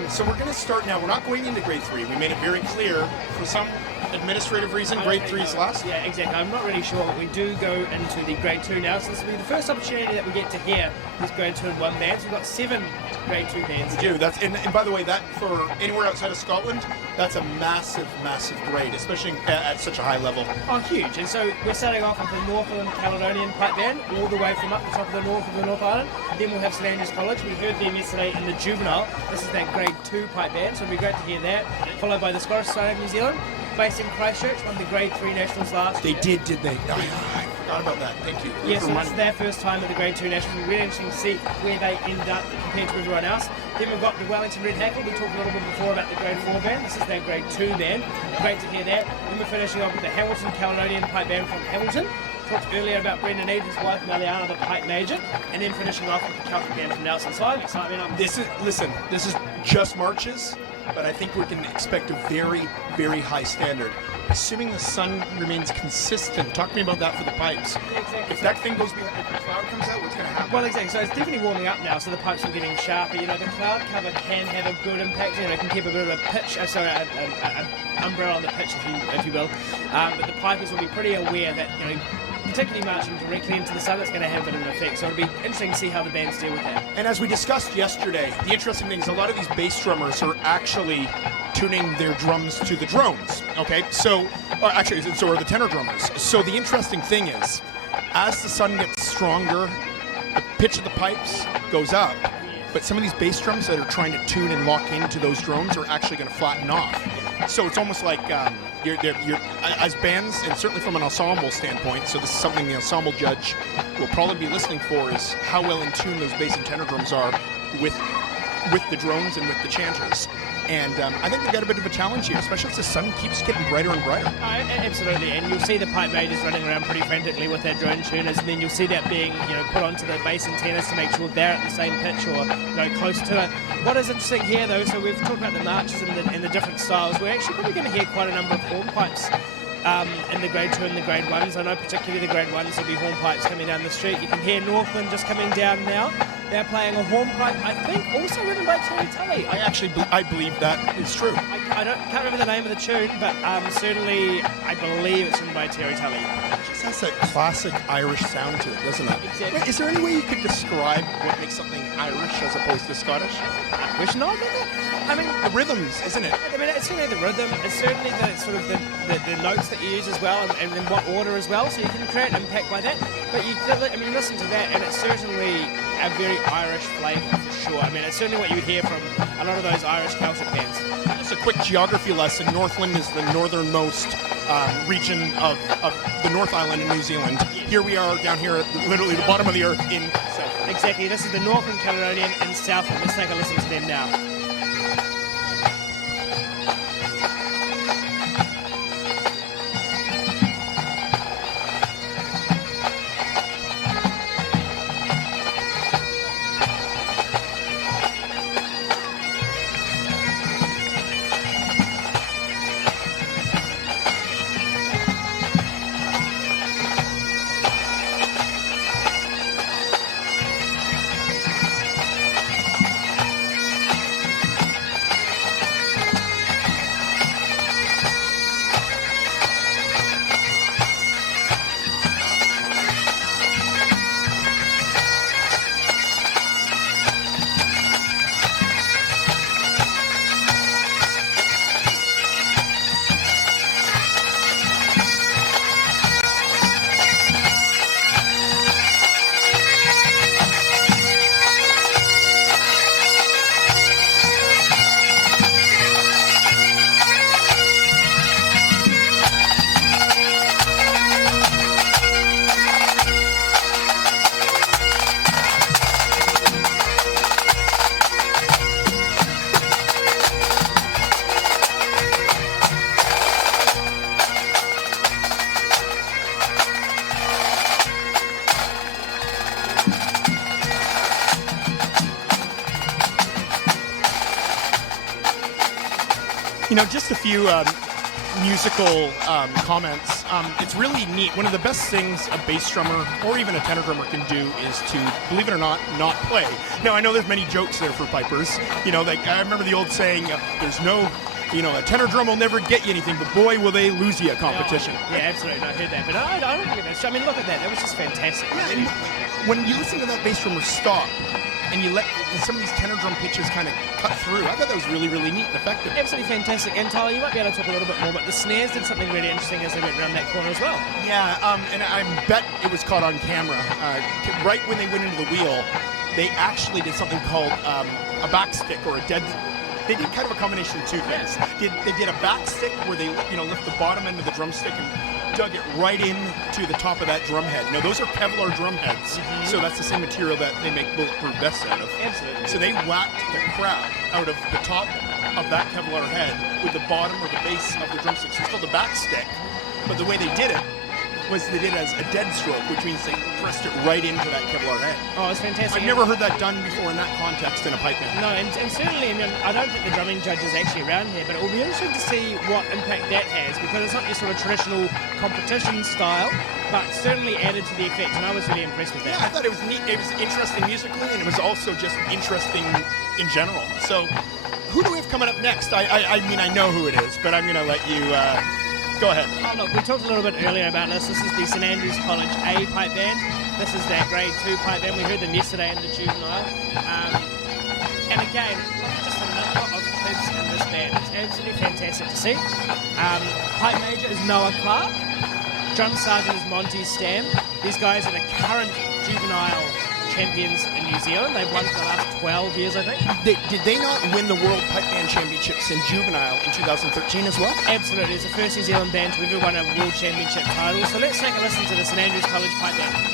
So we're going to start now. We're not going into grade 3. We made it very clear for some administrative reason, grade 3 is last. Yeah, exactly. I'm not really sure, but we do go into the grade 2 now. So this will be the first opportunity that we get to hear these grade 2 and 1 bands. We've got 7 grade 2 bands. We do. That's and by the way, that for anywhere outside of Scotland, that's a massive, massive grade, especially at such a high level. Oh, huge. And so we're starting off with the Northland Caledonian pipe band, all the way from up the top of the north of the North Island. Then we'll have St Andrews College. We heard them yesterday in the Juvenile. This is that grade 2 pipe band, so it'll be great to hear that. Followed by the Scottish Society of New Zealand, based in Christchurch, won the grade 3 nationals last year. They did they? I forgot about that. Thank you. Yes, so it's their first time at the grade 2 nationals. Really interesting to see where they end up compared to everyone else. Then we've got the Wellington Red Hackle. We talked a little bit before about the grade 4 band. This is their grade 2 band. Great to hear that. Then we're finishing off with the Hamilton Caledonian pipe band from Hamilton. Talked earlier about Brendan Ede, his wife Maliana, the pipe major, and then finishing off with the Celtic band from Nelson. So I'm excited. This is just marches, but I think we can expect a very, very high standard. Assuming the sun remains consistent. Talk to me about that for the pipes. Yeah, exactly. If that thing goes behind, if the cloud comes out, what's going to happen? Well, exactly. So it's definitely warming up now, so the pipes are getting sharper. You know, the cloud cover can have a good impact. You know, it can keep a bit of a pitch, an umbrella on the pitch, if you will. But the pipers will be pretty aware that, you know, particularly marching directly into the sun, it's going to have a bit of an effect. So it'll be interesting to see how the bands deal with that. And as we discussed yesterday, the interesting thing is a lot of these bass drummers are actually tuning their drums to the drones. Okay, so are the tenor drummers. So the interesting thing is, as the sun gets stronger, the pitch of the pipes goes up. But some of these bass drums that are trying to tune and lock into those drones are actually going to flatten off. So it's almost like you're as bands, and certainly from an ensemble standpoint, so this is something the ensemble judge will probably be listening for, is how well in tune those bass and tenor drums are with the drones and with the chanters. And I think they've got a bit of a challenge here, especially as the sun keeps getting brighter and brighter. Absolutely, and you'll see the pipe majors running around pretty frantically with their drone tuners, and then you'll see that being, you know, put onto the bass and tenors to make sure they're at the same pitch or, you know, close to it. What is interesting here, though, so we've talked about the marches and the different styles. We're actually probably going to hear quite a number of hornpipes in the grade 2 and the grade 1s. I know particularly the grade 1s will be hornpipes coming down the street. You can hear Northland just coming down now. They're playing a hornpipe, I think, also written by Terry Tully. I believe that is true. Can't remember the name of the tune, but certainly I believe it's written by Terry Tully. It just has that classic Irish sound to it, doesn't it? Exactly. Wait, is there any way you could describe what makes something Irish as opposed to Scottish? Wish not, is it? I mean, The rhythms, isn't it? I mean, it's certainly the rhythm. It's certainly the sort of the notes that you use as well, and in what order as well. So you can create impact by that. But listen to that, and it's certainly a very Irish flavour for sure. I mean, it's certainly what you would hear from a lot of those Irish Celtic bands. Just a quick geography lesson. Northland is the northernmost region of the North Island in New Zealand. Here we are down here at literally the bottom of the earth in South. Exactly. This is the Northern Caledonian and Southland. Let's take a listen to them now. Just a few musical comments. It's really neat. One of the best things a bass drummer or even a tenor drummer can do is to, believe it or not play. Now, I know there's many jokes there for pipers. Like I remember the old saying, there's no, a tenor drum will never get you anything, but boy, will they lose you a competition. Yeah, absolutely. I heard that. But I don't think that's... I mean, look at that. That was just fantastic. Yeah, and when you listen to that bass drummer stop, and you let some of these tenor drum pitches kind of cut through. I thought that was really, really neat and effective. Absolutely fantastic. And Tyler, you might be able to talk a little bit more, but the snares did something really interesting as they went around that corner as well. Yeah, and I bet it was caught on camera. Right when they went into the wheel, they actually did something called a backstick or a dead... They did kind of a combination of two things. They did a backstick where they lift the bottom end of the drumstick and dug it right into the top of that drum head. Now, those are Kevlar drum heads, so that's the same material that they make bulletproof vests out of. Absolutely. So they whacked the crap out of the top of that Kevlar head with the bottom or the base of the drumstick. So it's called the backstick, but the way they did it was they did it as a dead stroke, which means they pressed it right into that Kevlar head. Oh, it's fantastic. I've never heard that done before in that context in a pipe band. No, and certainly, I mean, I don't think the drumming judge is actually around here, but it will be interesting to see what impact that has, because it's not your sort of traditional competition style, but certainly added to the effect, and I was really impressed with that. Yeah, I thought it was neat. It was interesting musically, and it was also just interesting in general. So, who do we have coming up next? I mean, I know who it is, but I'm going to let you... Go ahead. Oh, look, we talked a little bit earlier about this. This is the St Andrews College A pipe band. This is their grade 2 pipe band. We heard them yesterday in the juvenile. And again, look, just a number of kids in this band. It's absolutely fantastic to see. Pipe major is Noah Clark. Drum sergeant is Monty Stam. These guys are the current juvenile champions in New Zealand. They've won for the last 12 years, I think. Did they not win the World Pipe Band Championships in juvenile in 2013 as well? Absolutely. It's the first New Zealand band to ever win a World Championship title. So let's take a listen to the St Andrews College Pipe Band.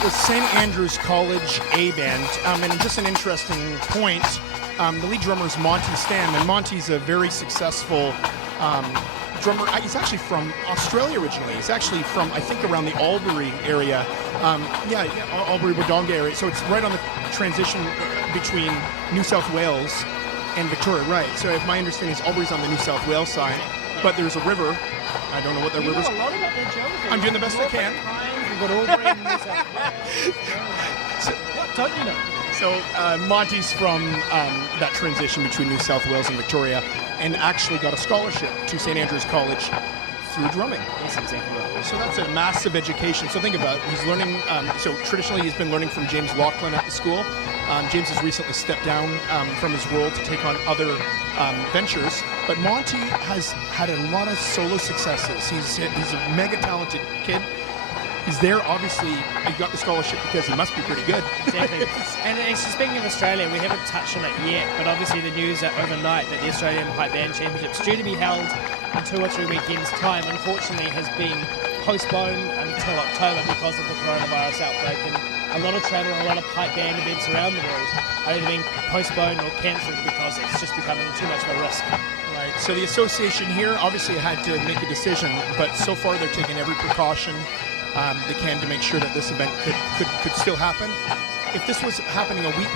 that was St. Andrew's College A Band. And just an interesting point, the lead drummer is Monty Stam, and Monty's a very successful drummer. He's actually from Australia originally. He's actually from, I think, around the Albury area. Albury Wodonga area. So it's right on the transition between New South Wales and Victoria, right? So if my understanding is Albury's on the New South Wales side, but there's a river. I don't know what that river's. A lot about that geography. I'm doing the best I can. We've got Albury and New South Wales. What don't you know? So Monty's from that transition between New South Wales and Victoria, and actually got a scholarship to St. Andrew's College through drumming. Yes, exactly right. So that's a massive education. So think about it. He's learning, so traditionally he's been learning from James Laughlin at the school. James has recently stepped down from his role to take on other ventures. But Monty has had a lot of solo successes. He's a mega talented kid. He's there, obviously, he got the scholarship because he must be pretty good. Exactly. And actually, speaking of Australia, we haven't touched on it yet, but obviously the news overnight that the Australian Pipe Band Championships, due to be held in 2 or 3 weekends' time, unfortunately has been postponed until October because of the coronavirus outbreak. And a lot of travel and a lot of pipe band events around the world are either being postponed or cancelled because it's just becoming too much of a risk. Right. So the association here obviously had to make a decision, but so far they're taking every precaution they can to make sure that this event could still happen. If this was happening a week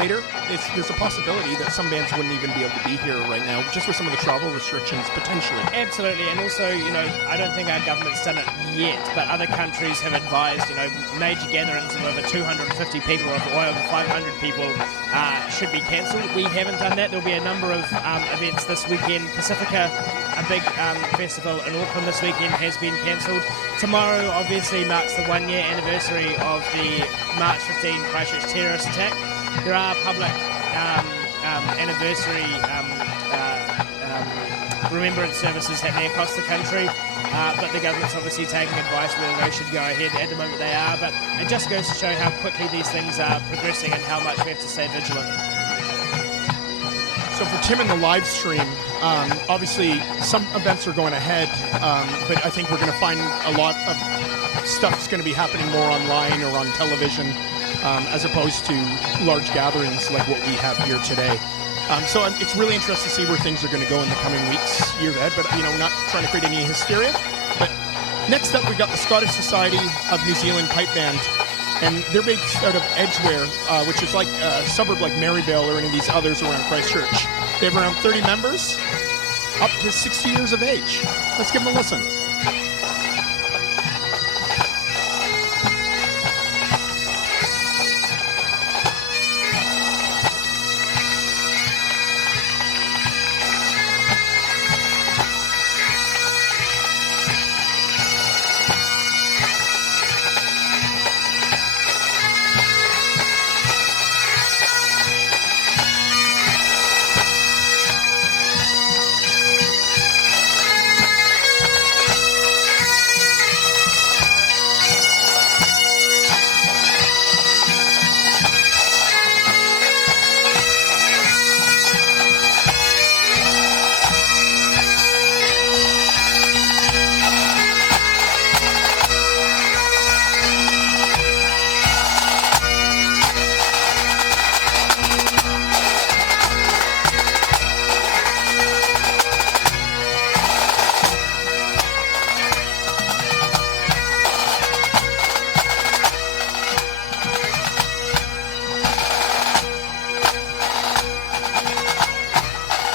later, there's a possibility that some bands wouldn't even be able to be here right now, just with some of the travel restrictions, potentially. Absolutely, and also, I don't think our government's done it yet, but other countries have advised, major gatherings of over 250 people or over 500 people should be cancelled. We haven't done that. There'll be a number of events this weekend. Pacifica, a big festival in Auckland this weekend, has been cancelled. Tomorrow, obviously, marks the 1-year anniversary of the March 15 Christchurch terrorist attack. There are public anniversary remembrance services happening across the country, but the government's obviously taking advice whether they should go ahead. At the moment they are, but it just goes to show how quickly these things are progressing and how much we have to stay vigilant. So for Tim in the live stream, obviously some events are going ahead, but I think we're going to find a lot of stuff's going to be happening more online or on television, as opposed to large gatherings like what we have here today. So it's really interesting to see where things are going to go in the coming weeks, years ahead, but not trying to create any hysteria. But next up, we got the Scottish Society of New Zealand Pipe Band, and they're based out of Edgware, which is like a suburb like Maryvale or any of these others around Christchurch. They have around 30 members, up to 60 years of age. Let's give them a listen.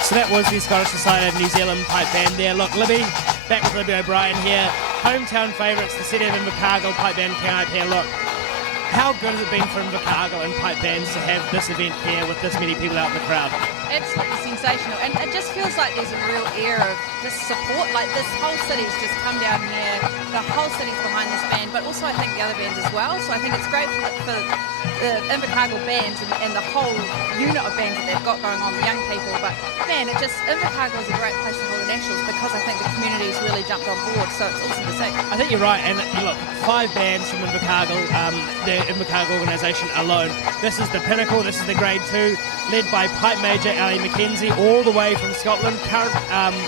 So that was the Scottish Society of New Zealand Pipe Band there. Look, Libby, back with Libby O'Brien here. Hometown favourites, the city of Invercargill Pipe Band came out here. Look, how good has it been for Invercargill and pipe bands to have this event here with this many people out in the crowd? Absolutely sensational, and it just feels like there's a real air of just support. Like this whole city's just come down here, the whole city's behind this band, but also I think the other bands as well. So I think it's great for the Invercargill bands and the whole unit of bands that they've got going on, the young people. But man, Invercargill is a great place to hold the Nationals because I think the community's really jumped on board. So it's awesome to see. I think you're right, and look, 5 bands from Invercargill, the Invercargill organisation alone. This is the pinnacle. This is the Grade 2, led by Pipe Major Ali McKenzie, all the way from Scotland, current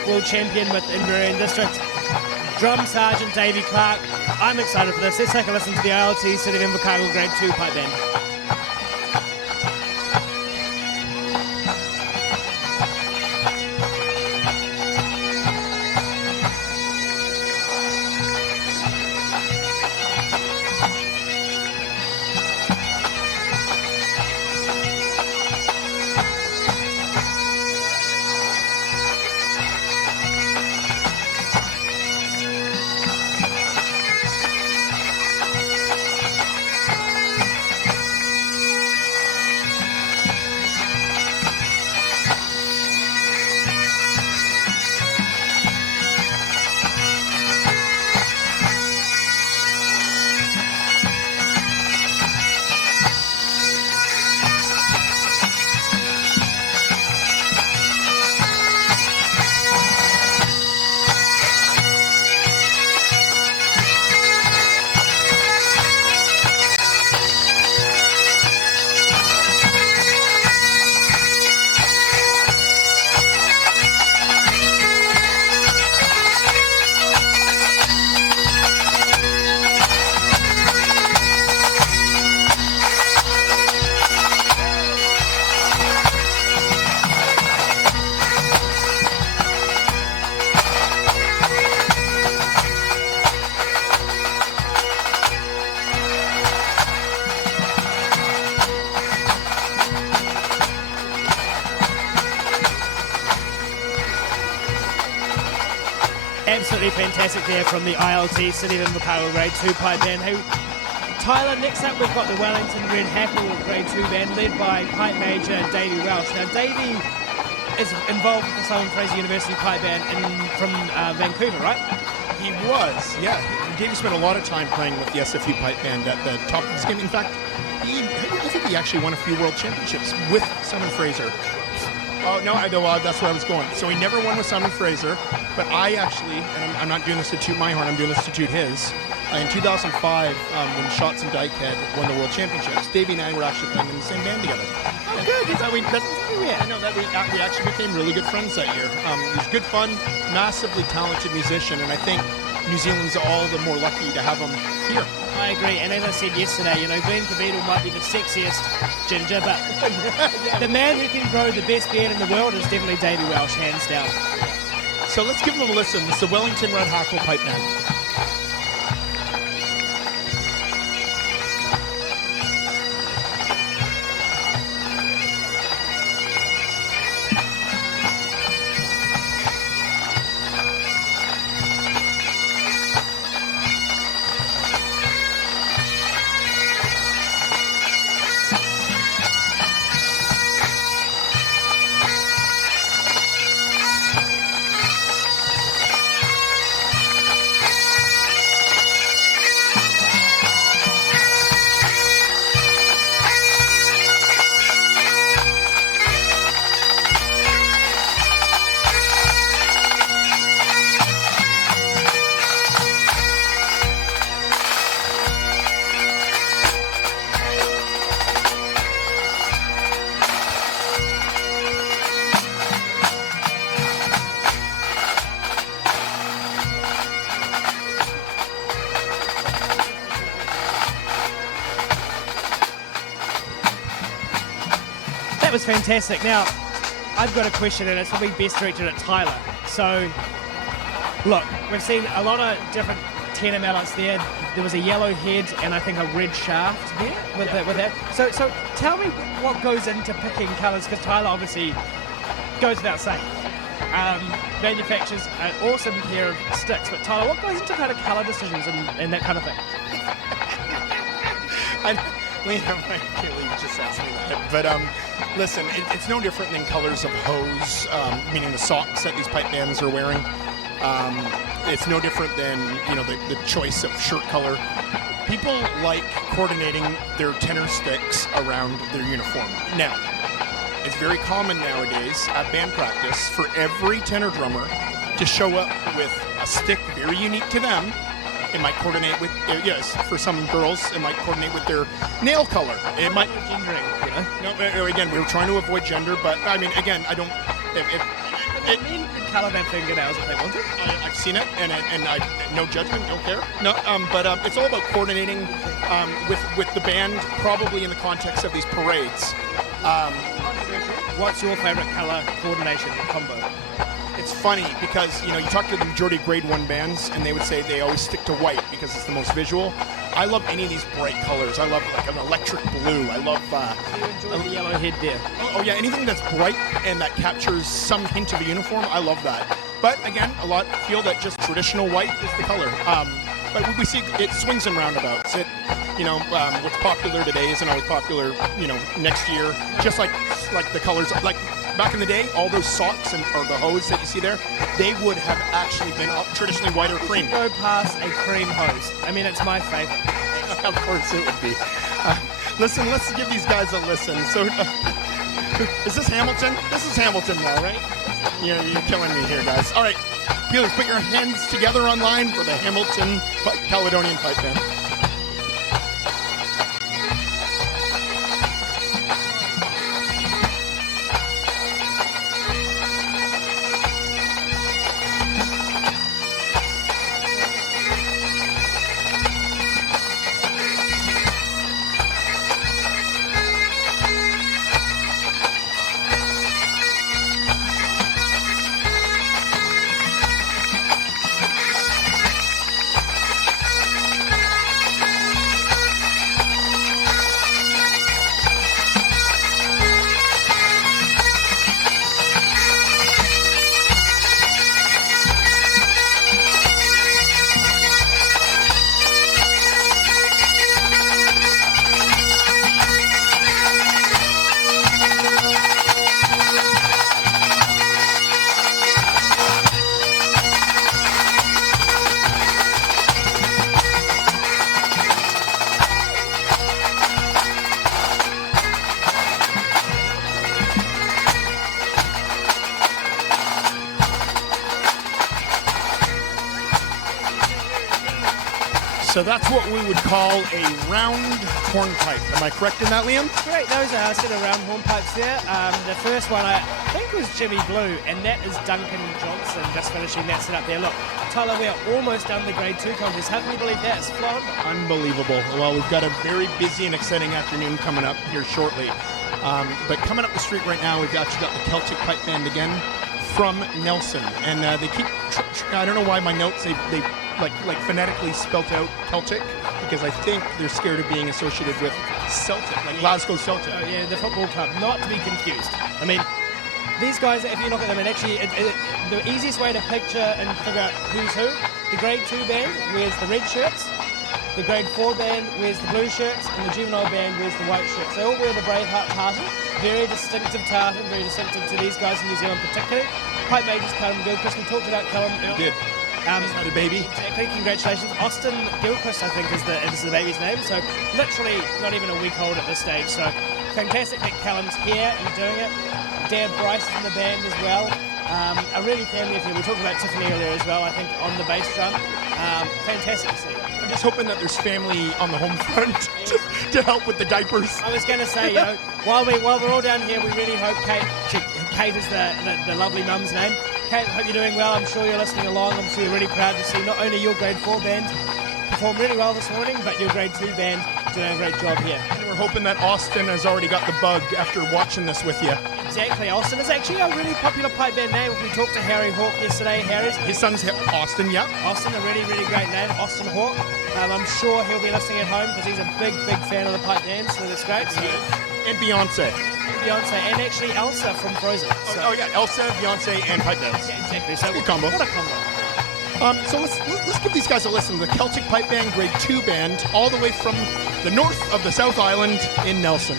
world champion with Inveraray District. Drum Sergeant Davey Clark. I'm excited for this. Let's take a listen to the ILT City of Invercargill Grade 2 pipe band. Absolutely fantastic there from the ILT City of Invercargill Grade 2 pipe band. Hey, Tyler, next up we've got the Wellington Red Hackle Grade 2 band led by Pipe Major Davey Welsh. Now Davey is involved with the Simon Fraser University pipe band from Vancouver, right? He was, yeah. Davey spent a lot of time playing with the SFU pipe band at the top of his game. In fact, I think he actually won a few world championships with Simon Fraser. Oh, no, that's where I was going. So he never won with Simon Fraser, but I actually, and I'm not doing this to toot my horn, I'm doing this to toot his. In 2005, when Shots and Dykehead won the world championships, Davey and I were actually playing in the same band together. Oh, good. I know that we actually became really good friends that year. It was good fun, massively talented musician, and I think New Zealand's all the more lucky to have him here. I agree, and as I said yesterday, Glenn Cabeadle might be the sexiest ginger, but the man who can grow the best beard in the world is definitely Davey Welsh, hands down. So let's give him a listen. It's the Wellington Red Hackle pipe band. That was fantastic. Now, I've got a question, and it's probably best directed at Tyler. So, look, we've seen a lot of different tenor mallets there. There was a yellow head and I think a red shaft there with that. So tell me what goes into picking colours, because Tyler obviously goes without saying. Manufactures an awesome pair of sticks, but Tyler, what goes into kind of colour decisions and that kind of thing? You just asked me that. But listen, it's no different than colors of hose, meaning the socks that these pipe bands are wearing. It's no different than the choice of shirt color. People like coordinating their tenor sticks around their uniform. Now, it's very common nowadays at band practice for every tenor drummer to show up with a stick very unique to them. It might coordinate with, for some girls, it might coordinate with their nail color. It might... Gendering, No, again, we were trying to avoid gender, but I mean, again, I don't... Men can colour their fingernails if they want to. I've seen it, and no judgment, don't care. No, but it's all about coordinating with the band, probably in the context of these parades. What's your favourite colour coordination combo? It's funny because you talk to the majority of grade 1 bands, and they would say they always stick to white because it's the most visual. I love any of these bright colors. I love like an electric blue. I love. You enjoy the yellow head there. Oh yeah, anything that's bright and that captures some hint of a uniform, I love that. But again, a lot feel that just traditional white is the color. But we see it swings and roundabouts. What's popular today isn't always popular, next year. Just like the colors, like back in the day, all those socks or the hose that you see there, they would have actually been traditionally white or cream. Go past a cream hose. I mean, it's my favourite. Of course it would be. Listen, let's give these guys a listen. So, is this Hamilton? This is Hamilton now, right? You're killing me here, guys. All right, Peelers, put your hands together online for the Hamilton Caledonian Pipe Band. So that's what we would call a round hornpipe. Am I correct in that, Liam? Great, those are a set of round hornpipes there. The first one I think was Jimmy Blue, and that is Duncan Johnson just finishing that set up there. Look, Tyler, we are almost done the grade 2 contest. How can you believe that? It's flown. Unbelievable. Well, we've got a very busy and exciting afternoon coming up here shortly. But coming up the street right now, we've actually got the Celtic Pipe Band again from Nelson. And they keep, I don't know why my notes, they like phonetically spelt out Celtic, because I think they're scared of being associated with Celtic, like Glasgow Celtic. Oh, yeah, the football club, not to be confused. I mean, these guys, if you look at them, and actually the easiest way to picture and figure out who's who, the grade 2 band wears the red shirts, the grade 4 band wears the blue shirts, and the juvenile band wears the white shirts. They all wear the Braveheart tartan, very distinctive tartan, very distinctive to these guys in New Zealand particularly. Pipe Major's Callum Gilchrist, we talked about Callum earlier. We did. Had a baby. Exactly, congratulations. Austin Gilchrist, I think, is the baby's name. So literally not even a week old at this stage. So fantastic that Callum's here and doing it. Dad Bryce is in the band as well. A really family affair. We talked about Tiffany earlier as well, I think, on the bass drum. Fantastic to see. I'm just hoping that there's family on the home front to help with the diapers. I was going to say, while we're all down here, we really hope Kate is the lovely mum's name. Kate, hope you're doing well. I'm sure you're listening along. I'm sure you're really proud to see not only your grade 4 band perform really well this morning, but your grade 2 band doing a great job here. And we're hoping that Austin has already got the bug after watching this with you. Exactly. Austin is actually a really popular pipe band name. We talked to Harry Hawke yesterday. His son's Austin, yeah. Austin, a really, really great name, Austin Hawke. I'm sure he'll be listening at home because he's a big, big fan of the pipe band, so that's great. So. And Beyonce, and actually Elsa from Frozen. So. Oh yeah, Elsa, Beyonce, and pipe bands. Yeah, exactly. So good combo. What a combo. So let's give these guys a listen. The Celtic Pipe Band Grade 2 Band, all the way from the north of the South Island in Nelson.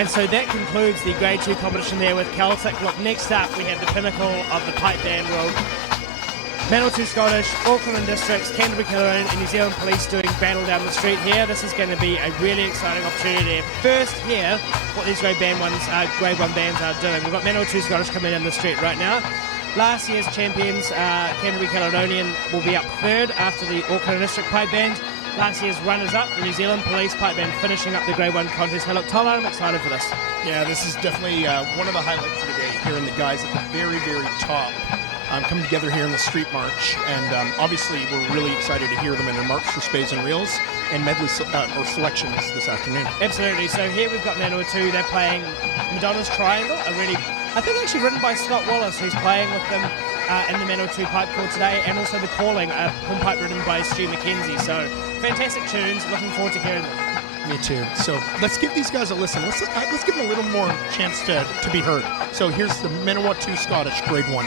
And so that concludes the Grade 2 competition there with Celtic. Look, next up we have the pinnacle of the pipe band world. Manawatu Scottish, Auckland and Districts, Canterbury Caledonian and New Zealand Police doing battle down the street here. This is going to be a really exciting opportunity. First here, what these Grade 1 bands are doing. We've got Manawatu Scottish coming down the street right now. Last year's champions, Canterbury Caledonian, will be up third after the Auckland and District pipe band. Last year's runners-up, the New Zealand Police pipe band, finishing up the Grade 1 contest. Hey, look, Tyler, I'm excited for this. Yeah, this is definitely one of the highlights of the day, hearing the guys at the very, very top coming together here in the street march. And obviously, we're really excited to hear them in their march for spades and reels and medley or selections this afternoon. Absolutely. So here we've got Manawatu. They're playing Madonna's Triangle, I think actually written by Scott Wallace, who's playing with them in the Manawatu pipe chord today, and also The Calling, a pipe written by Stu McKenzie. So fantastic tunes. Looking forward to hearing them. Me too. So let's give these guys a listen. Let's give them a little more chance to be heard. So here's the Manawatu Scottish Grade 1.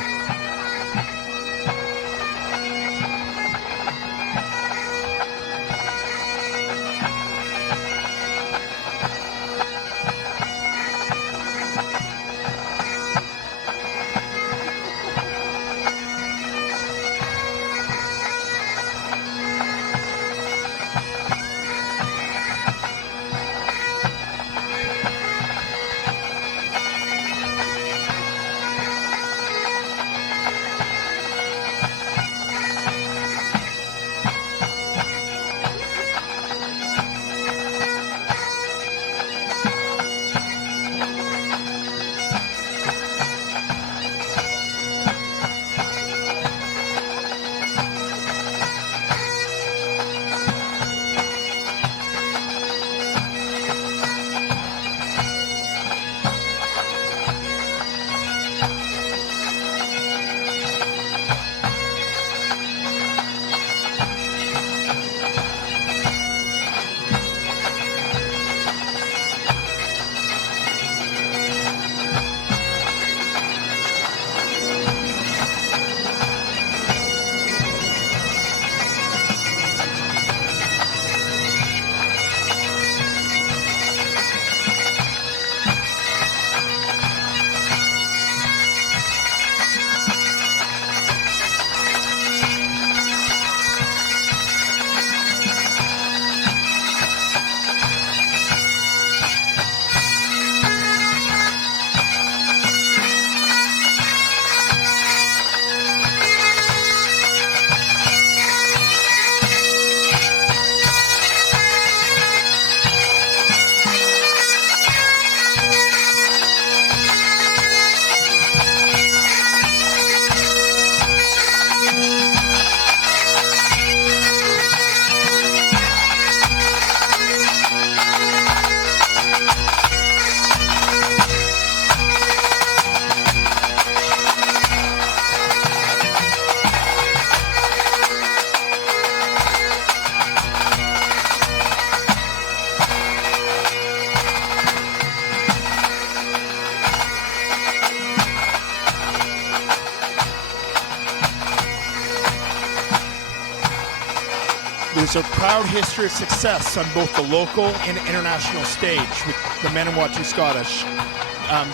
There's a proud history of success on both the local and international stage, with the Manawatu Scottish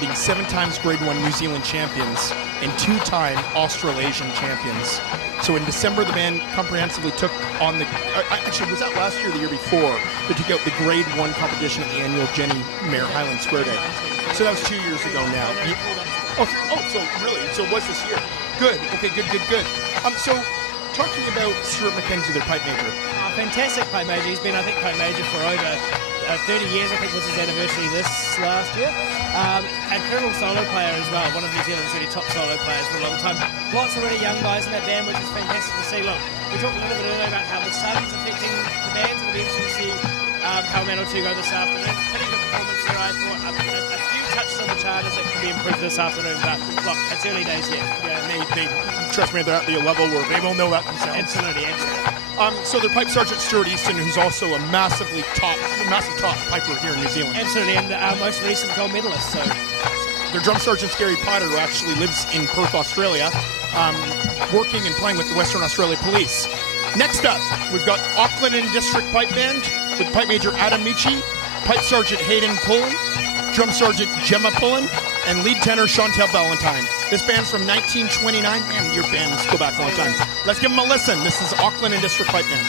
being 7 times Grade 1 New Zealand champions and 2-time Australasian champions. So in December, the band comprehensively took on the, actually, was that last year or the year before? They took out the Grade 1 competition at the annual Jenny Mayer Highland Square Day. So that was 2 years ago now. So really, so it was this year. Good, okay, good. So talk to me about Stuart McKenzie, their pipe major. Fantastic pipe major. He's been, I think, pipe major for over 30 years. I think was his anniversary this last year. Incredible solo player as well. One of New Zealand's really top solo players for a long time. Lots of really young guys in that band, which is fantastic to see. Look, we talked a little bit earlier about how the sun's affecting the bands. It'll be interesting to see how Manawatu go this afternoon. Pretty good performance there, I thought. A few touches on the charters that can be improved this afternoon, but look, it's early days yet. Yeah, and they trust me, they're at the level where they will know that themselves. Absolutely. So their pipe sergeant Stuart Easton, who's also a massive top piper here in New Zealand. Absolutely, and our most recent gold medalist. So their drum sergeant's Gary Potter, who actually lives in Perth, Australia, working and playing with the Western Australia Police. Next up, we've got Auckland and District Pipe Band with pipe major Adam Michi, pipe sergeant Hayden Pullen, Drum Sergeant Gemma Pullen, and lead tenor Chantel Valentine. This band's from 1929. Man, your bands go back a long time. Let's give them a listen. This is Auckland and District Pipe Band.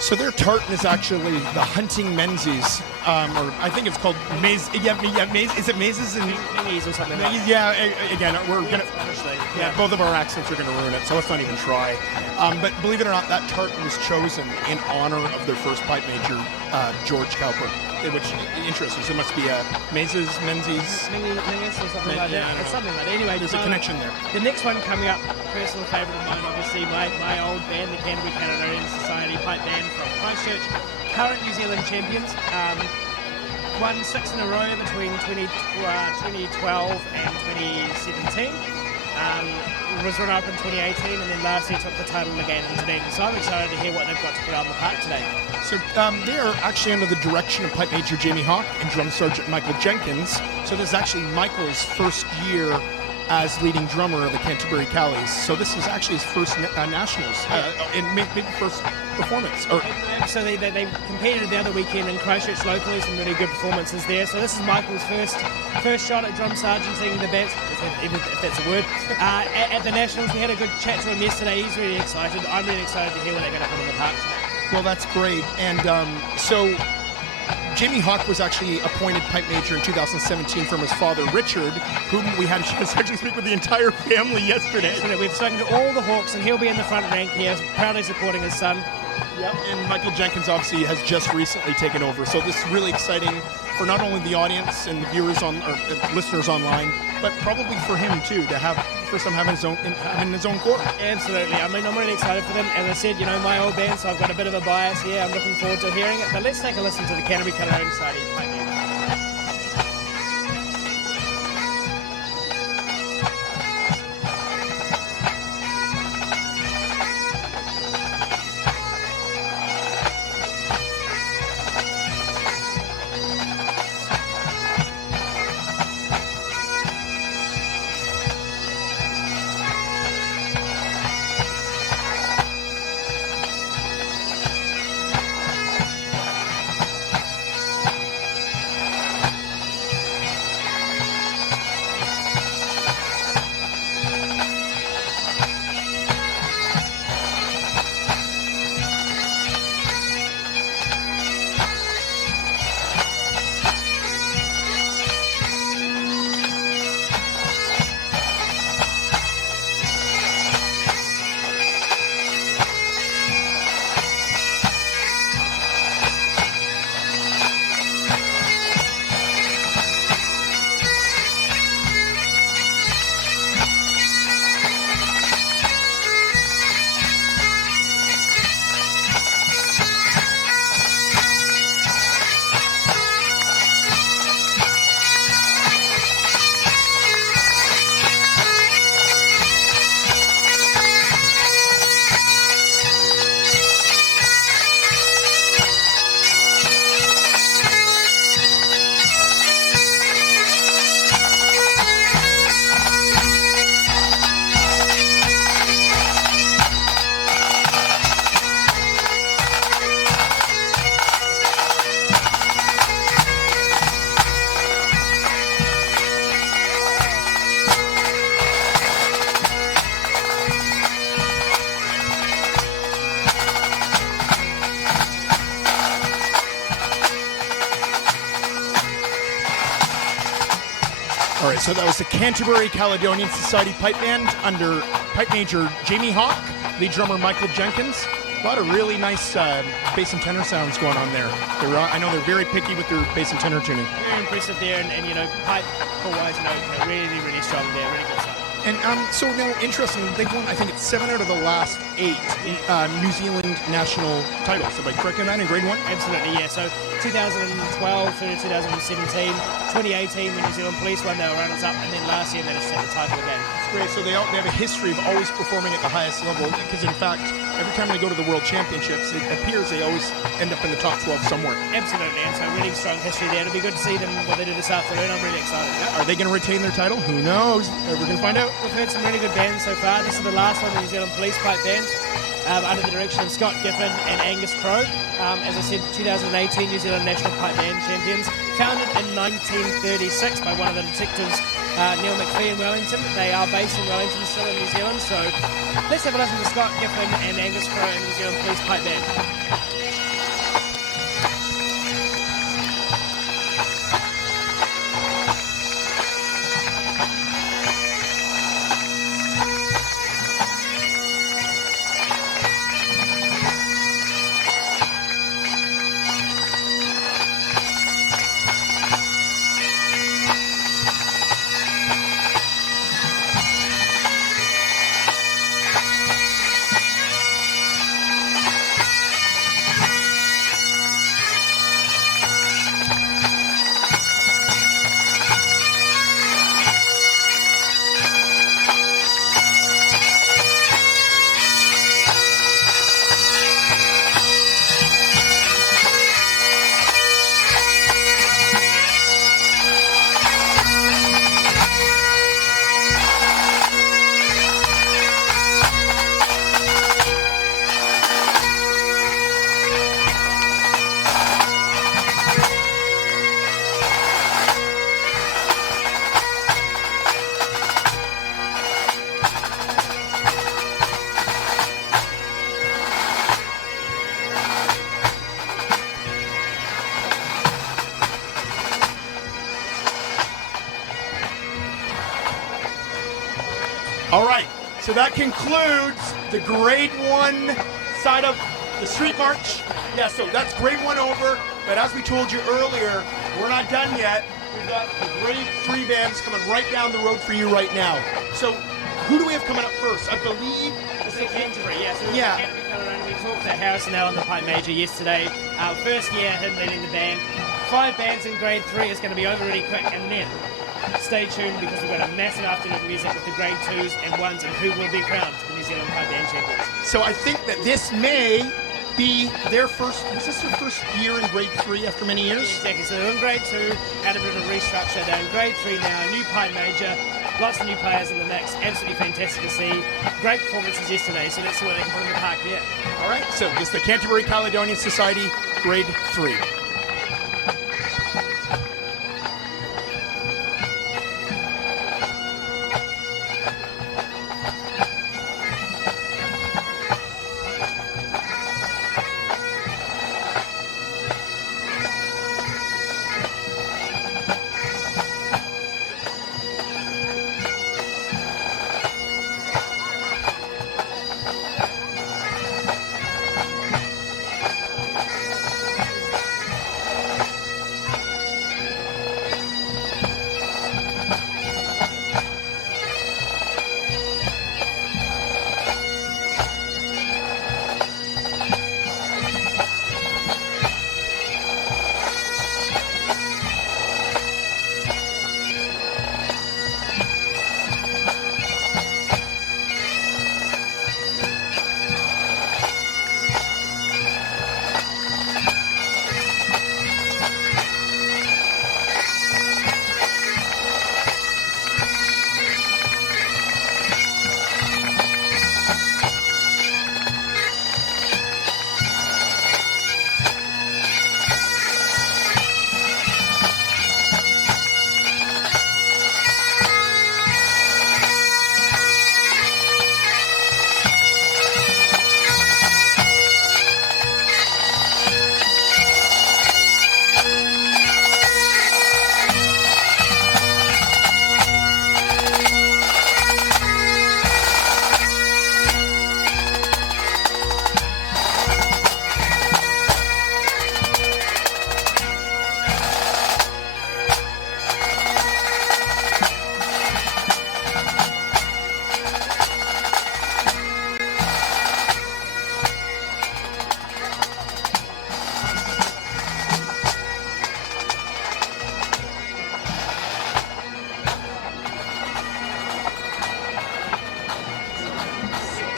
So their tartan is actually the hunting Menzies, or I think it's called Maze. Yeah, Maze. Is it Mazes and Mingies or something like that. Yeah. Again, we're gonna. Honestly, Yeah, both of our accents are gonna ruin it, so let's not even try. But believe it or not, that tartan was chosen in honor of their first pipe major, George Cowper, which interesting. So it must be Mazes, Menzies. Mingies or something like Yeah, I that. don't It's know. something like that. Anyway, There's a connection there. The next one coming up, personal favourite of mine, obviously, my old band, the Canterbury Caledonian Society Pipe Band from Christchurch, current New Zealand champions. Won 6 in a row between 2012 and 2017. Was run up in 2018, and then last year took the title again in Dunedin. So I'm excited to hear what they've got to put on the park today. So they are actually under the direction of Pipe Major Jamie Hawk and Drum Sergeant Michael Jenkins. So this is actually Michael's first year as leading drummer of the Canterbury Callies. So this is actually his first nationals, and maybe first performance. Or So they competed the other weekend in Christchurch locally, some really good performances there. So this is Michael's first shot at drum sergeanting the band, if that's a word, at the Nationals. We had a good chat to him yesterday. He's really excited. I'm really excited to hear what they're going to put in the park tonight. well, that's great. And so Jamie Hawk was actually appointed Pipe Major in 2017 from his father Richard, whom we had a chance to actually speak with the entire family yesterday. So we've spoken to all the Hawks, and he'll be in the front rank here, proudly supporting his son. Yep. And Michael Jenkins obviously has just recently taken over. So this is really exciting for not only the audience and the viewers or listeners online, but probably for him too, to have first time having his own quarter. Absolutely. I mean, I'm really excited for them. As I said, my old band, so I've got a bit of a bias here. I'm looking forward to hearing it. But let's take a listen to the Canterbury Caledonian Society Pipe Band. All right, so that was the Canterbury Caledonian Society Pipe Band under Pipe Major Jamie Hawk, lead drummer Michael Jenkins, A lot of really nice bass and tenor sounds going on there. I know they're very picky with their bass and tenor tuning. Very impressive there, and you know, pipe wise, really, really strong there, really good stuff. And so now, interesting, they've won, I think it's 7 out of the last 8 New Zealand national titles. Am I correct in that in grade 1? Absolutely, yeah. So 2012 through 2017, 2018 when New Zealand Police won, they were runners-up, and then last year they managed to take the title again. That's great. So they have a history of always performing at the highest level, because in fact, every time they go to the World Championships, it appears they always end up in the top 12 somewhere. Absolutely, and so really strong history there. It'll be good to see them what they do this afternoon. I'm really excited. Are they going to retain their title? Who knows? We're going to find out. We've heard some really good bands so far. This is the last one, the New Zealand Police Pipe Band, under the direction of Scott Giffen and Angus Crowe. As I said, 2018 New Zealand National Pipe Band champions, founded in 1936 by one of the detectives, Neil McPhee in Wellington. They are based in Wellington, still in New Zealand. So let's have a listen to Scott Giffen and Angus Crowe and New Zealand Police Pipe Band. All right, so that concludes the grade 1 side of the street march. Yeah, so that's grade 1 over, but as we told you earlier, we're not done yet. We've got the grade 3 bands coming right down the road for you right now. So who do we have coming up first? I believe It's the Canterbury, yeah. So Yeah. Canterbury colour run. We talked to Harrison L on the Pipe Major yesterday. First year, him leading the band. 5 bands in grade 3 is going to be over really quick, and then stay tuned because we've got a massive afternoon of music with the grade 2s and 1s, and who will be crowned the New Zealand Pipe Band champions. so. I think that this may be their first. Was this their first year in grade 3 after many years? Exactly. So they're in grade 2, had a bit of a restructure. They're in grade 3 now, new Pipe Major, lots of new players in the mix. Absolutely fantastic to see. Great performances yesterday, so let's see what they can put in the park there. All right, so this is the Canterbury Caledonian Society, grade 3.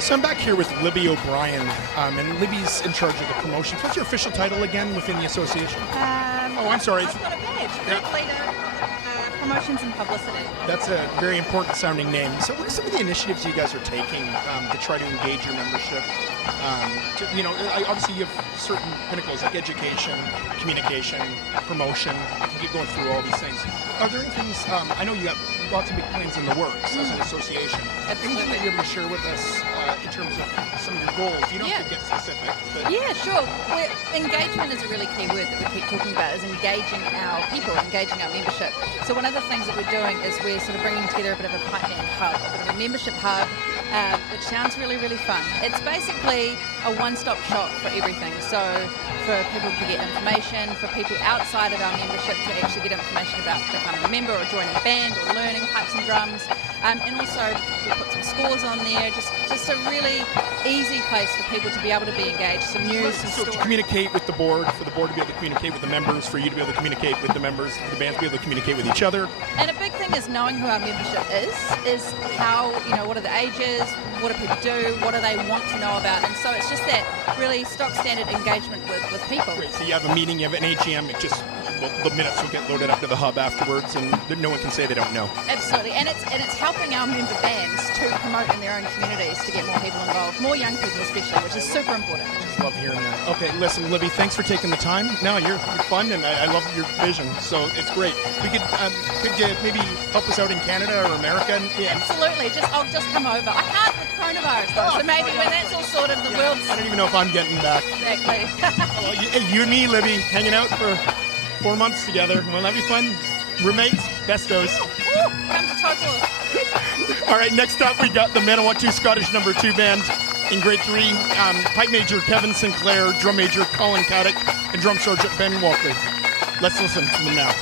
So I'm back here with Libby O'Brien, and Libby's in charge of the promotions. What's your official title again within the association? Oh, I'm sorry. I've got a badge. Yeah. Group leader, promotions and publicity. That's a very important sounding name. So what are some of the initiatives you guys are taking to try to engage your membership? Obviously you have certain pinnacles like education, communication, promotion. You can keep going through all these things. Are there any things, I know you have lots of big plans in the works as an association. Anything that you're able to share with us in terms of some of your goals? You don't have to get specific. But Yeah, sure. Engagement is a really key word that we keep talking about, is engaging our people, engaging our membership. So one of the things that we're doing is we're sort of bringing together a bit of a pipeline hub, a bit of a membership hub, which sounds really, really fun. It's basically a one-stop shop for everything. So for people to get information, for people outside of our membership to actually get information about becoming a member or joining a band or learning pipes and drums. And also we put some scores on there, just a really easy place for people to be able to be engaged, some news, some so stories. to communicate with the board, for the board to be able to communicate with the members, for you to be able to communicate with the members, the bands to be able to communicate with each other. And a big thing is knowing who our membership is how, what are the ages, what do people do, what do they want to know about. And so it's just that really stock standard engagement with people. Great. So you have a meeting, you have an AGM, the minutes will get loaded up to the hub afterwards, and no one can say they don't know. Absolutely, and it's helping our member bands to promote in their own communities to get more people involved, more young people especially, which is super important. Just love hearing that. Okay, listen, Libby, thanks for taking the time. No, you're fun, and I love your vision, so it's great. We could you maybe help us out in Canada or America? Yeah. Absolutely, I'll just come over. I can't with coronavirus though, so maybe when that's all sorted, the world's... I don't even know if I'm getting back. Exactly. Well, you and me, Libby, hanging out for 4 months together. Won't that be fun? Roommates, bestos. Woo, come to Taupo. All right, next up we got the Manawatu Scottish No. 2 band in grade 3. Pipe major Kevin Sinclair, drum major Colin Caddick, and drum sergeant Ben Walkley. Let's listen to them now.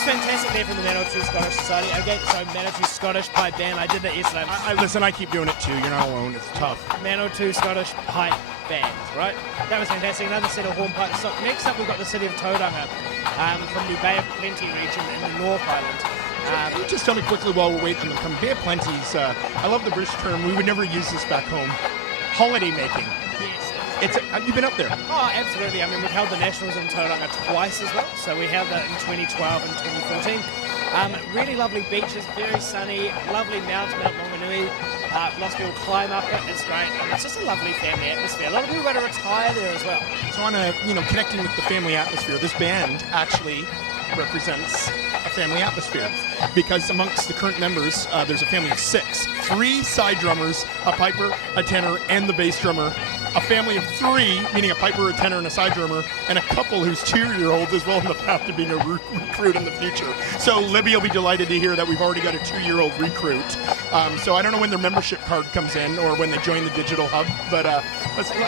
Fantastic there from the Manawatu Scottish Society. Okay, so Manawatu Scottish Pipe Band. I did that yesterday. Listen, I keep doing it too. You're not alone. It's tough. Manawatu Scottish Pipe Band, right? That was fantastic. Another set of hornpipes. So next up, we've got the city of Tauranga from the Bay of Plenty region in the North Island. Can you just tell me quickly while we're waiting on them to come? Bay of Plenty's, I love the British term. We would never use this back home. Holiday making. Yes. Have you been up there? Oh, absolutely. I mean, we've held the Nationals in Tauranga twice as well. So we held that in 2012 and 2014. Really lovely beaches, very sunny, lovely mountains, Mount Maunganui. Lots of people climb up it. It's great. And it's just a lovely family atmosphere. A lot of people go to retire there as well. So on connecting with the family atmosphere, this band actually represents a family atmosphere because amongst the current members, there's a family of 6. 3 side drummers, a piper, a tenor, and the bass drummer. A family of 3, meaning a piper, a tenor, and a side drummer, and a couple whose 2-year-old is well on the path to being a recruit in the future. So Libby will be delighted to hear that we've already got a 2-year-old recruit. So I don't know when their membership card comes in or when they join the digital hub, but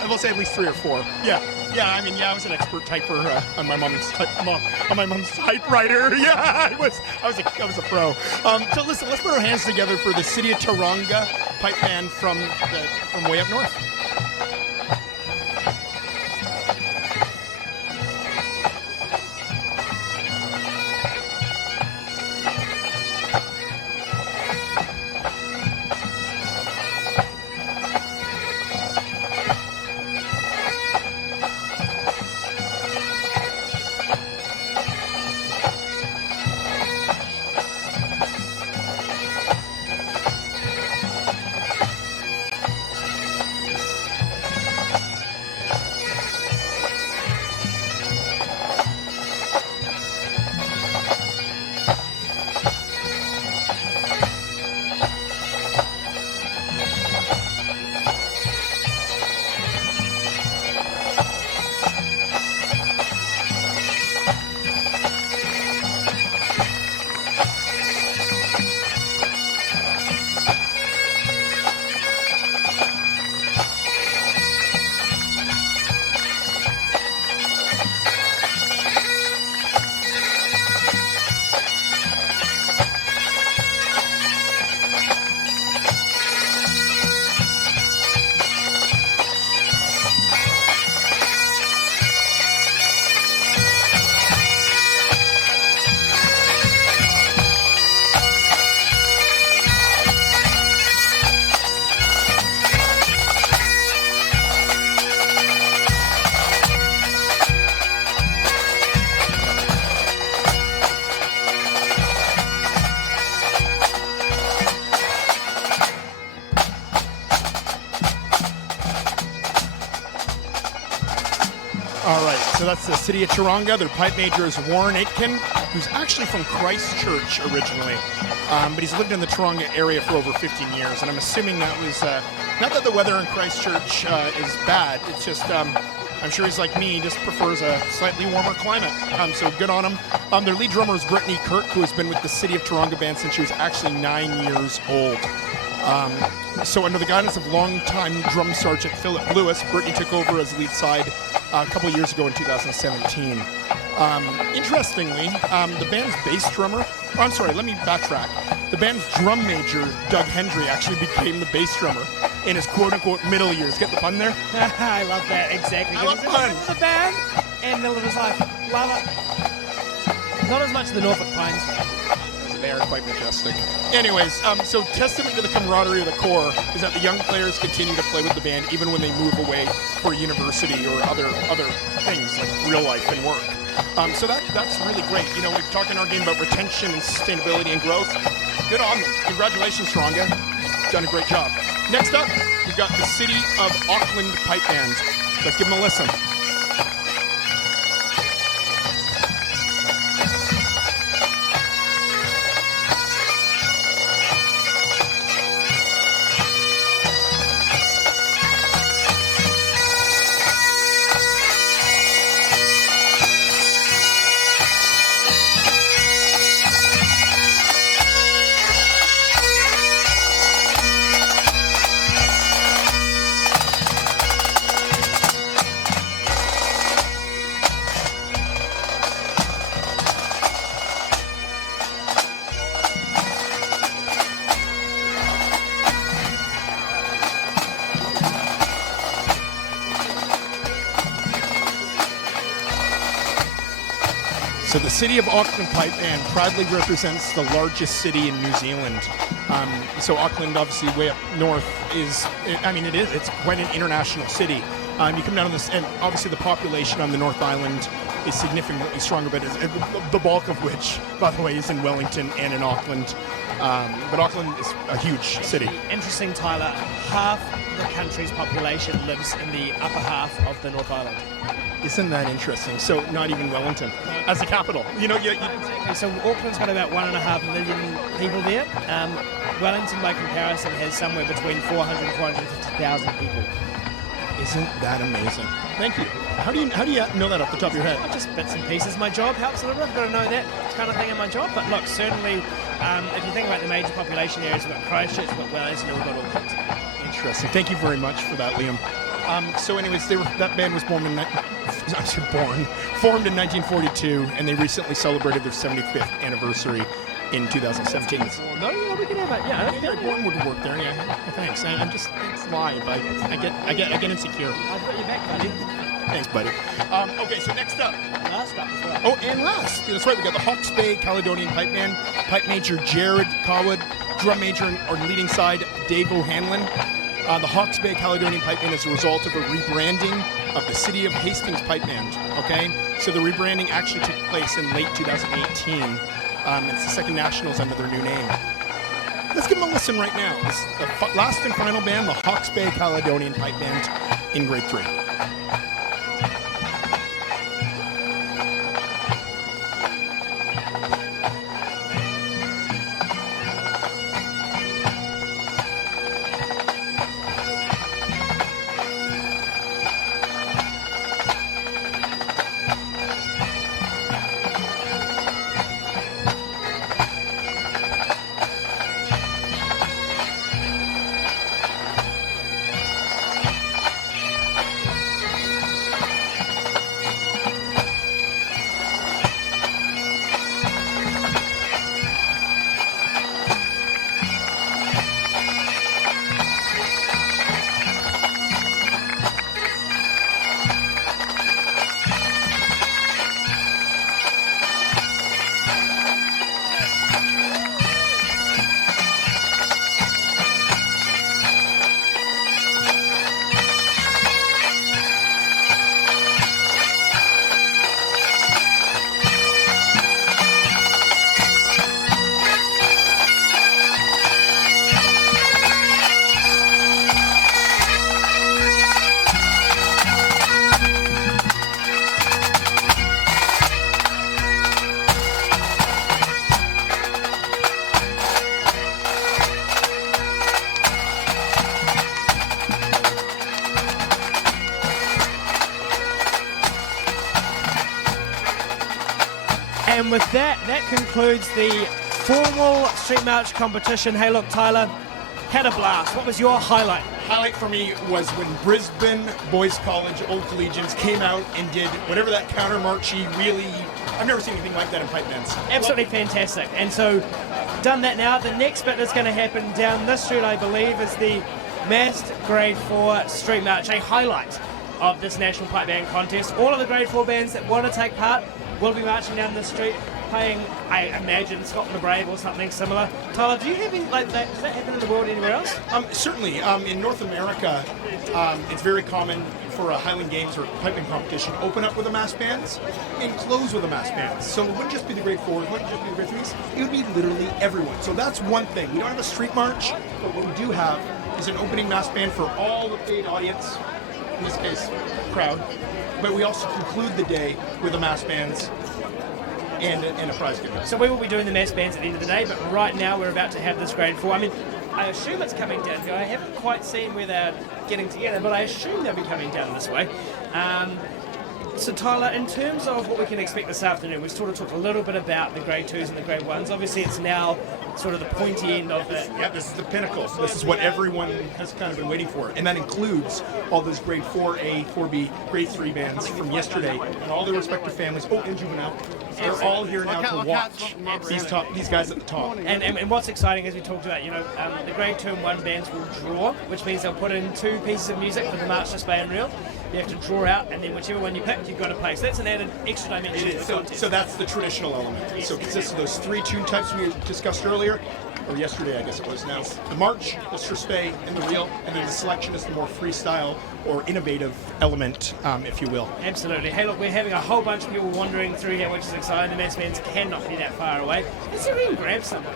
we'll say at least 3 or 4. Yeah. I was an expert typer on my mom's typewriter. Yeah, I was a pro. So listen, let's put our hands together for the city of Tauranga pipe band from way up north. that's the city of Taronga. Their pipe major is Warren Aitken, who's actually from Christchurch originally, but he's lived in the Taronga area for over 15 years. And I'm assuming that was not that the weather in Christchurch is bad. It's just I'm sure he's like me, just prefers a slightly warmer climate. So good on him. Their lead drummer is Brittany Kirk, who has been with the City of Taronga band since she was actually 9 years old. So under the guidance of longtime drum sergeant Philip Lewis, Brittany took over as lead side a couple of years ago in 2017. Interestingly, the band's bass drummer, let me backtrack. The band's drum major, Doug Hendry, actually became the bass drummer in his quote-unquote middle years. Get the pun there? I love that, exactly. I love puns. The band and Miller was like, love it. Not as much the Norfolk Pines. They are quite majestic. Anyways, so testament to the camaraderie of the Corps is that the young players continue to play with the band even when they move away for university or other things like real life and work. So that's really great. You know, we've talked in our game about retention and sustainability and growth. Good on them. Congratulations, Taronga. Done a great job. Next up, we've got the City of Auckland Pipe Band. Let's give them a listen. So the City of Auckland Pipe Band proudly represents the largest city in New Zealand. So Auckland, obviously way up north, it's quite an international city. You come down on this, and obviously the population on the North Island is significantly stronger, but the bulk of which, by the way, is in Wellington and in Auckland. But Auckland is a huge city. Interesting, Tyler. Half the country's population lives in the upper half of the North Island. Isn't that interesting? So not even Wellington as the capital. You know, Exactly. So Auckland's got about 1.5 million people there. Wellington, by comparison, has somewhere between 400 and 450,000 people. Isn't that amazing? Thank you. How do you know that off the top of your head? Just bits and pieces. My job helps a little bit. I've got to know that kind of thing in my job. But look, certainly, if you think about the major population areas, we've got Christchurch, we've got Wellington, and we've got Auckland. Interesting. Thank you very much for that, Liam. So anyways, that band was formed in 1942, and they recently celebrated their 75th anniversary in 2017. No, yeah, we can have it. Yeah, Yeah, born would work there. Yeah, thanks. I'm just, it's live. I get insecure. I've got your back, buddy. Thanks, buddy. Okay, so next up. Last up as well. Oh, and last. That's right. We got the Hawke's Bay Caledonian Pipe Band. Pipe major Jared Cowwood. Drum major on leading side Dave O'Hanlon. The Hawke's Bay Caledonian Pipe Band is a result of a rebranding of the City of Hastings Pipe Band. Okay, so the rebranding actually took place in late 2018. It's the second nationals under their new name. Let's give them a listen right now. This is the last and final band, the Hawke's Bay Caledonian Pipe Band in grade 3. with that concludes the formal Street March competition. Hey, look, Tyler, had a blast. What was your highlight? Highlight for me was when Brisbane Boys College Old Collegians came out and did whatever that counter marchy really. I've never seen anything like that in pipe bands. Absolutely fantastic. And so, done that now. The next bit that's going to happen down this street, I believe, is the massed Grade 4 Street March, a highlight of this National Pipe Band Contest. All of the Grade 4 bands that want to take part will be marching down the street, playing, I imagine, Scotland the Brave or something similar. Tyler, do you have any like that? Does that happen in the world anywhere else? Certainly. In North America, it's very common for a Highland Games or piping competition open up with a mass bands and close with a mass bands. So it wouldn't just be the grade 4s, it wouldn't just be the grade 3s, it would be literally everyone. So that's one thing. We don't have a street march, but what we do have is an opening mass band for all the paid audience, in this case, crowd. But we also conclude the day with a mass bands and a prize giveaway. So we will be doing the mass bands at the end of the day, but right now we're about to have this grade 4. I mean, I assume it's coming down here. I haven't quite seen where they're getting together, but I assume they'll be coming down this way. So Tyler, in terms of what we can expect this afternoon, we've sort of talked a little bit about the grade 2s and the grade 1s. Obviously it's now sort of the pointy end of it. Yeah, this is the pinnacle. This is what everyone has kind of been waiting for. And that includes all those grade 4A, 4B, grade 3 bands from yesterday and all their respective families. Oh, and juvenile. They're all here now to watch these guys at the top. And what's exciting, as we talked about, the grade 2 and 1 bands will draw, which means they'll put in 2 pieces of music for the march display and reel. You have to draw out, and then whichever one you pick, you've got to play. So that's an added extra dimension to the contest. So that's the traditional element. So it consists of those 3 tune types we discussed earlier, or yesterday I guess it was now. The march, the display, and the reel, and then the selection is the more freestyle or innovative element, if you will. Absolutely. Hey, look, we're having a whole bunch of people wandering through here, which is exciting. The mass bands cannot be that far away. Let's see if we can grab someone.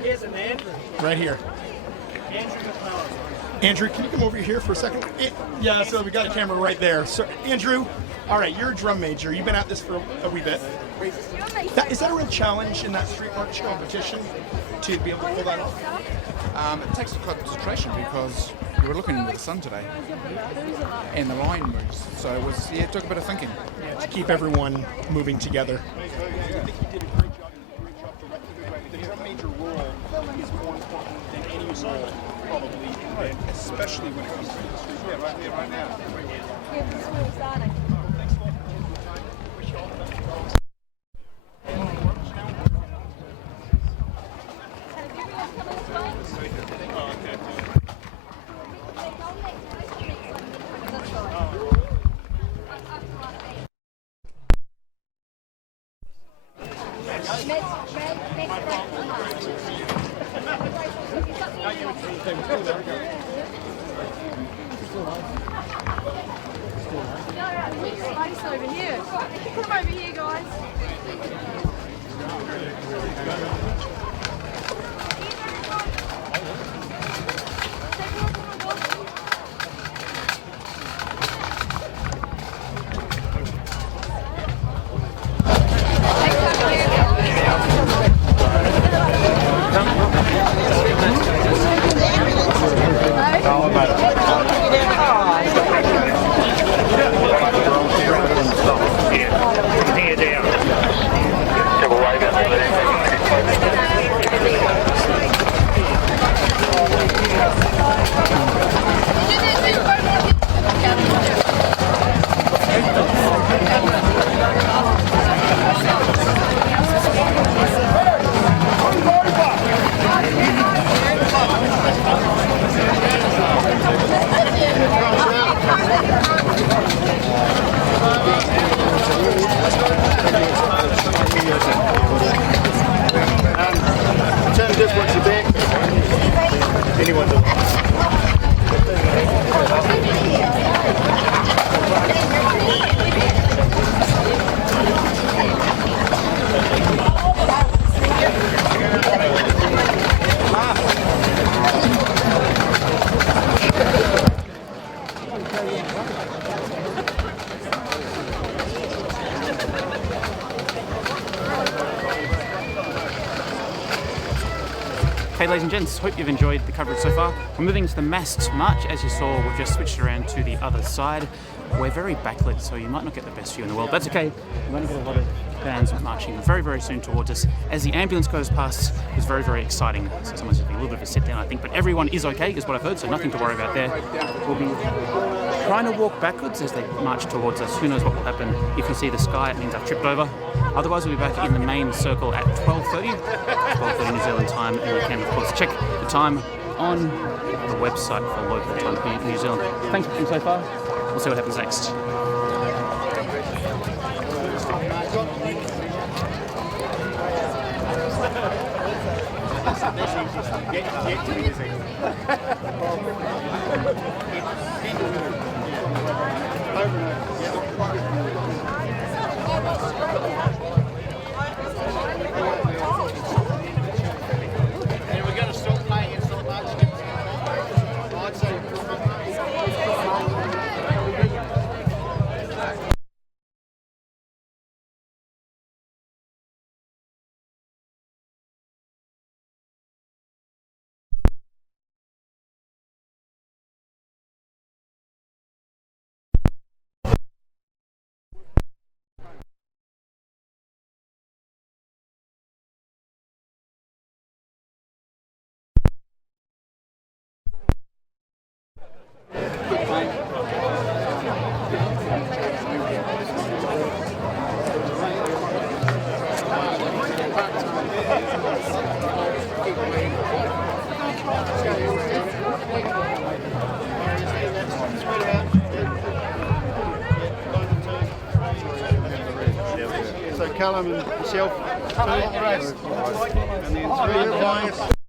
Here's a man. Right here. Andrew McClellan. Andrew, can you come over here for a second? Yeah, so we got a camera right there. So, Andrew, all right, you're a drum major. You've been at this for a wee bit. Is that a real challenge in that street march competition to be able to pull that off? It takes concentration because we were looking into the sun today and the line moves. So it took a bit of thinking. Yeah, to keep everyone moving together. I think you did a great job. The drum major role is more important than any role, probably, especially when it comes to the street. Yeah, right here, right now. Yeah, this is where we're starting. Thanks a lot for your time. Wish you all the best. Space over here. Come over here, guys. Okay, ladies and gents, hope you've enjoyed the coverage so far. We're moving to the masked march. As you saw, we've just switched around to the other side. We're very backlit, so you might not get the best view in the world. That's okay. We're going to get a lot of bands marching very, very soon towards us. As the ambulance goes past, it's very, very exciting. So someone's just a little bit of a sit down, I think. But everyone is okay, is what I've heard, so nothing to worry about there. We'll be trying to walk backwards as they march towards us. Who knows what will happen. If you see the sky, it means I've tripped over. Otherwise, we'll be back in the main circle at 12:30, 12:30 New Zealand time. And you can, of course, check the time on the website for local time here in New Zealand. Thanks for watching so far. We'll see what happens next. So Callum and yourself, 2, and then 3 Elias.